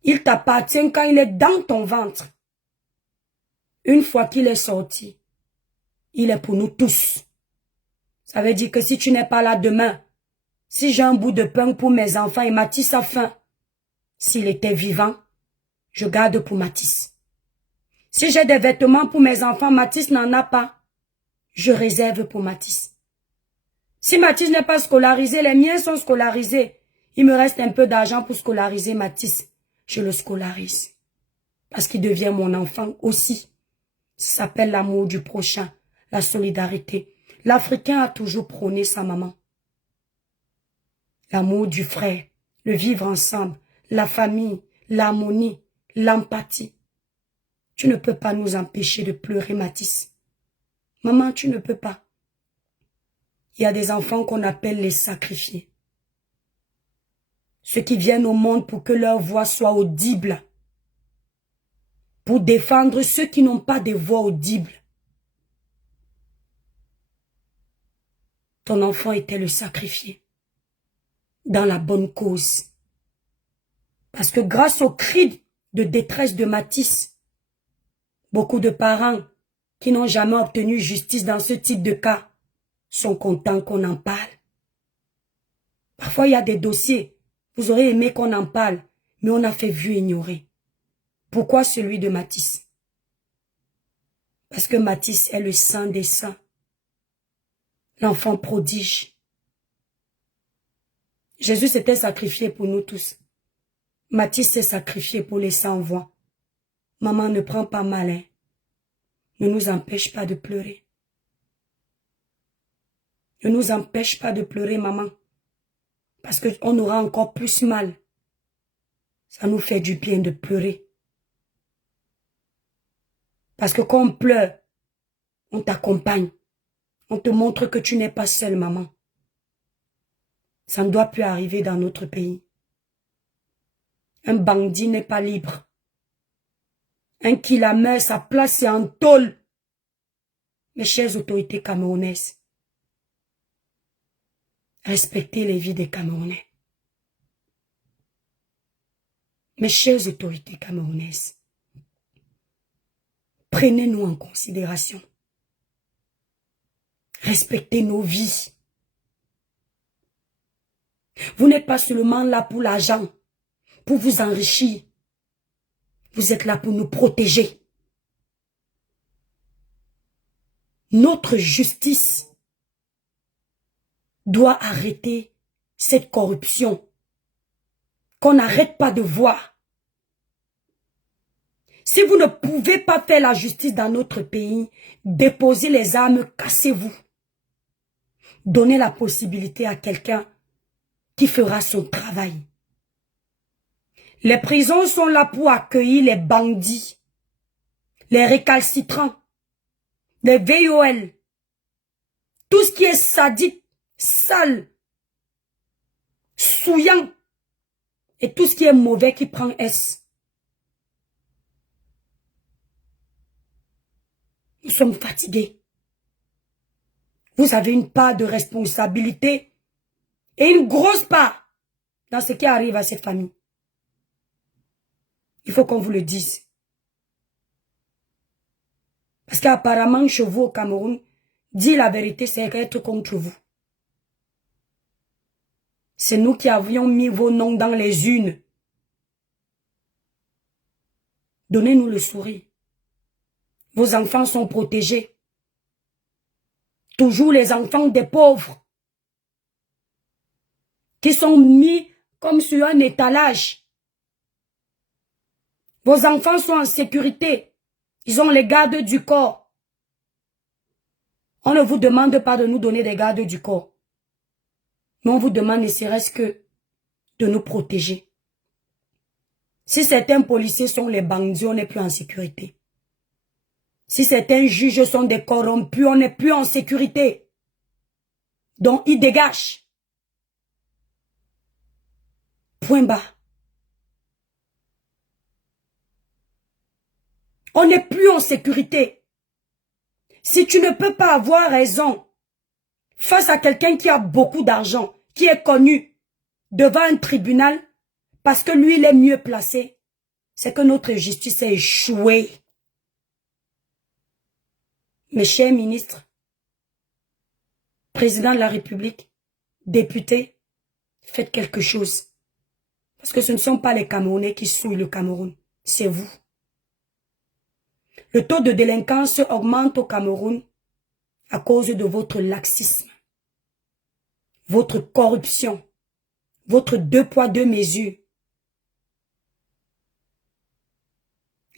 Il t'appartient quand il est dans ton ventre. Une fois qu'il est sorti, il est pour nous tous. Ça veut dire que si tu n'es pas là demain, si j'ai un bout de pain pour mes enfants et Matisse a faim, s'il était vivant, je garde pour Matisse. Si j'ai des vêtements pour mes enfants, Mathis n'en a pas, je réserve pour Mathis. Si Mathis n'est pas scolarisé, les miens sont scolarisés. Il me reste un peu d'argent pour scolariser Mathis. Je le scolarise. Parce qu'il devient mon enfant aussi. Ça s'appelle l'amour du prochain, la solidarité. L'Africain a toujours prôné sa maman. L'amour du frère, le vivre ensemble, la famille, l'harmonie, l'empathie. Tu ne peux pas nous empêcher de pleurer, Mathis. Maman, tu ne peux pas. Il y a des enfants qu'on appelle les sacrifiés. Ceux qui viennent au monde pour que leur voix soit audible. Pour défendre ceux qui n'ont pas de voix audible. Ton enfant était le sacrifié. Dans la bonne cause. Parce que grâce aux cris de détresse de Mathis, beaucoup de parents qui n'ont jamais obtenu justice dans ce type de cas sont contents qu'on en parle. Parfois, il y a des dossiers, vous aurez aimé qu'on en parle, mais on a fait vu ignorer. Pourquoi celui de Mathis? Parce que Mathis est le saint des saints. L'enfant prodige. Jésus s'était sacrifié pour nous tous. Mathis s'est sacrifié pour les sans-voix. Maman, ne prends pas mal, hein. Ne nous empêche pas de pleurer. Ne nous empêche pas de pleurer, maman. Parce qu'on aura encore plus mal. Ça nous fait du bien de pleurer. Parce que quand on pleure, on t'accompagne. On te montre que tu n'es pas seule, maman. Ça ne doit plus arriver dans notre pays. Un bandit n'est pas libre. Un qui la meurt, sa place est en tôle. Mes chères autorités camerounaises, respectez les vies des Camerounais. Mes chères autorités camerounaises, prenez-nous en considération. Respectez nos vies. Vous n'êtes pas seulement là pour l'argent, pour vous enrichir. Vous êtes là pour nous protéger. Notre justice doit arrêter cette corruption qu'on n'arrête pas de voir. Si vous ne pouvez pas faire la justice dans notre pays, déposez les armes, cassez-vous. Donnez la possibilité à quelqu'un qui fera son travail. Les prisons sont là pour accueillir les bandits, les récalcitrants, les VOL, tout ce qui est sadique, sale, souillant, et tout ce qui est mauvais qui prend S. Nous sommes fatigués. Vous avez une part de responsabilité et une grosse part dans ce qui arrive à cette famille. Il faut qu'on vous le dise. Parce qu'apparemment, chez vous au Cameroun, dire la vérité, c'est être contre vous. C'est nous qui avions mis vos noms dans les urnes. Donnez-nous le sourire. Vos enfants sont protégés. Toujours les enfants des pauvres. Qui sont mis comme sur un étalage. Vos enfants sont en sécurité. Ils ont les gardes du corps. On ne vous demande pas de nous donner des gardes du corps. Mais on vous demande ne serait-ce que de nous protéger. Si certains policiers sont les bandits, on n'est plus en sécurité. Si certains juges sont des corrompus, on n'est plus en sécurité. Donc, ils dégagent. Point bas. On n'est plus en sécurité. Si tu ne peux pas avoir raison face à quelqu'un qui a beaucoup d'argent, qui est connu devant un tribunal, parce que lui, il est mieux placé, c'est que notre justice a échoué. Mes chers ministres, président de la République, députés, faites quelque chose. Parce que ce ne sont pas les Camerounais qui souillent le Cameroun, c'est vous. Le taux de délinquance augmente au Cameroun à cause de votre laxisme, votre corruption, votre 2 poids 2 mesures.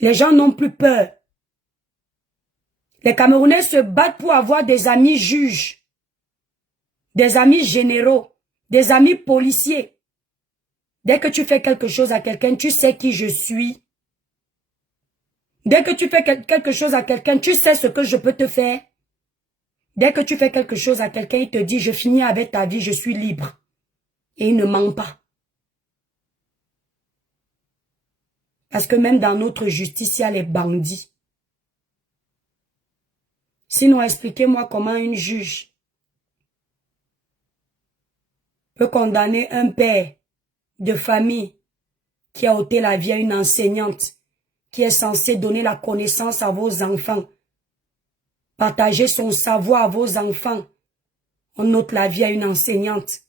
Les gens n'ont plus peur. Les Camerounais se battent pour avoir des amis juges, des amis généraux, des amis policiers. Dès que tu fais quelque chose à quelqu'un, tu sais qui je suis. Dès que tu fais quelque chose à quelqu'un, tu sais ce que je peux te faire. Dès que tu fais quelque chose à quelqu'un, il te dit, je finis avec ta vie, je suis libre. Et il ne ment pas. Parce que même dans notre justice, il y a les bandits. Sinon, expliquez-moi comment une juge peut condamner un père de famille qui a ôté la vie à une enseignante qui est censée donner la connaissance à vos enfants, partager son savoir à vos enfants. On ôte la vie à une enseignante.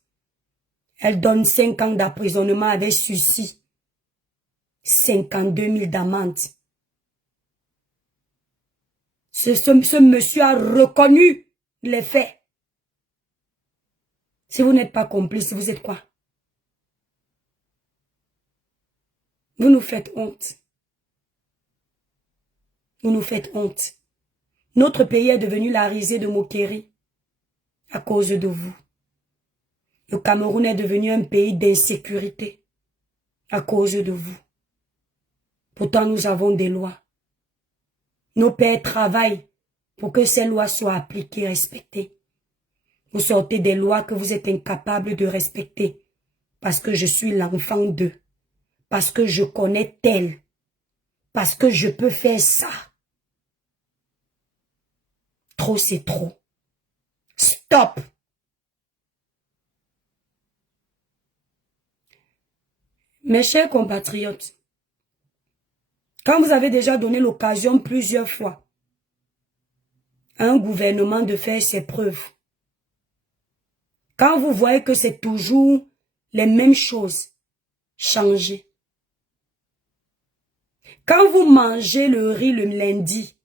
Elle donne 5 ans d'emprisonnement avec sursis. 52 000 d'amende. Ce monsieur a reconnu les faits. Si vous n'êtes pas complice, vous êtes quoi? Vous nous faites honte. Vous nous faites honte. Notre pays est devenu la risée de moquerie à cause de vous. Le Cameroun est devenu un pays d'insécurité à cause de vous. Pourtant, nous avons des lois. Nos pères travaillent pour que ces lois soient appliquées et respectées. Vous sortez des lois que vous êtes incapables de respecter parce que je suis l'enfant d'eux, parce que je connais tel, parce que je peux faire ça. Trop, c'est trop. Stop! Mes chers compatriotes, quand vous avez déjà donné l'occasion plusieurs fois à un gouvernement de faire ses preuves, quand vous voyez que c'est toujours les mêmes choses, changez. Quand vous mangez le riz le lundi,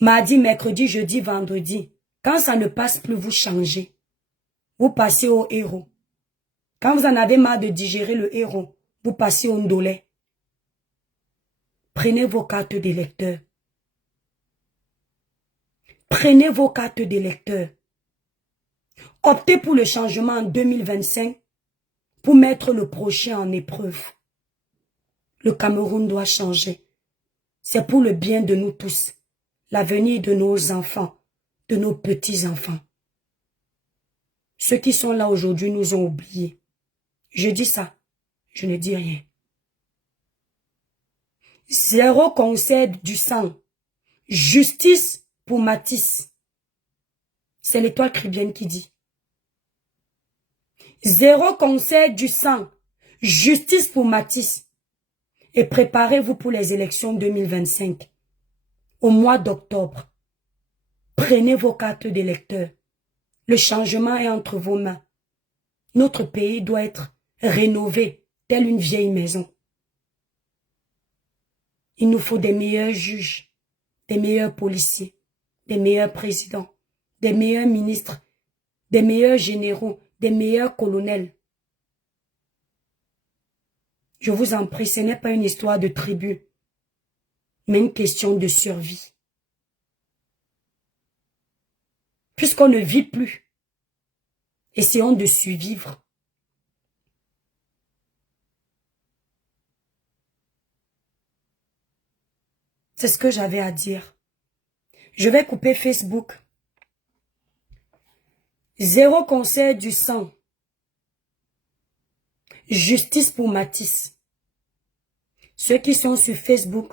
mardi, mercredi, jeudi, vendredi, quand ça ne passe plus, vous changez. Vous passez au héros. Quand vous en avez marre de digérer le héros, vous passez au ndolé. Prenez vos cartes d'électeurs. Prenez vos cartes d'électeurs. Optez pour le changement en 2025 pour mettre le prochain en épreuve. Le Cameroun doit changer. C'est pour le bien de nous tous, l'avenir de nos enfants, de nos petits-enfants. Ceux qui sont là aujourd'hui nous ont oubliés. Je dis ça, je ne dis rien. 0 concert du sang. Justice pour Matisse. C'est l'Étoile Caribéenne qui dit. 0 concert du sang. Justice pour Matisse. Et préparez-vous pour les élections 2025. Au mois d'octobre. Prenez vos cartes d'électeurs. Le changement est entre vos mains. Notre pays doit être rénové, telle une vieille maison. Il nous faut des meilleurs juges, des meilleurs policiers, des meilleurs présidents, des meilleurs ministres, des meilleurs généraux, des meilleurs colonels. Je vous en prie, ce n'est pas une histoire de tribu, mais une question de survie. Puisqu'on ne vit plus, essayons de survivre. C'est ce que j'avais à dire. Je vais couper Facebook. 0 concert du sang. Justice pour Matisse. Ceux qui sont sur Facebook,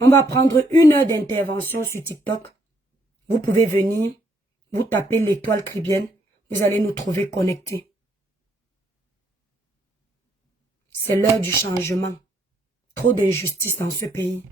on va prendre 1 heure d'intervention sur TikTok. Vous pouvez venir, vous tapez l'Étoile Caribéenne, vous allez nous trouver connectés. C'est l'heure du changement. Trop d'injustice dans ce pays.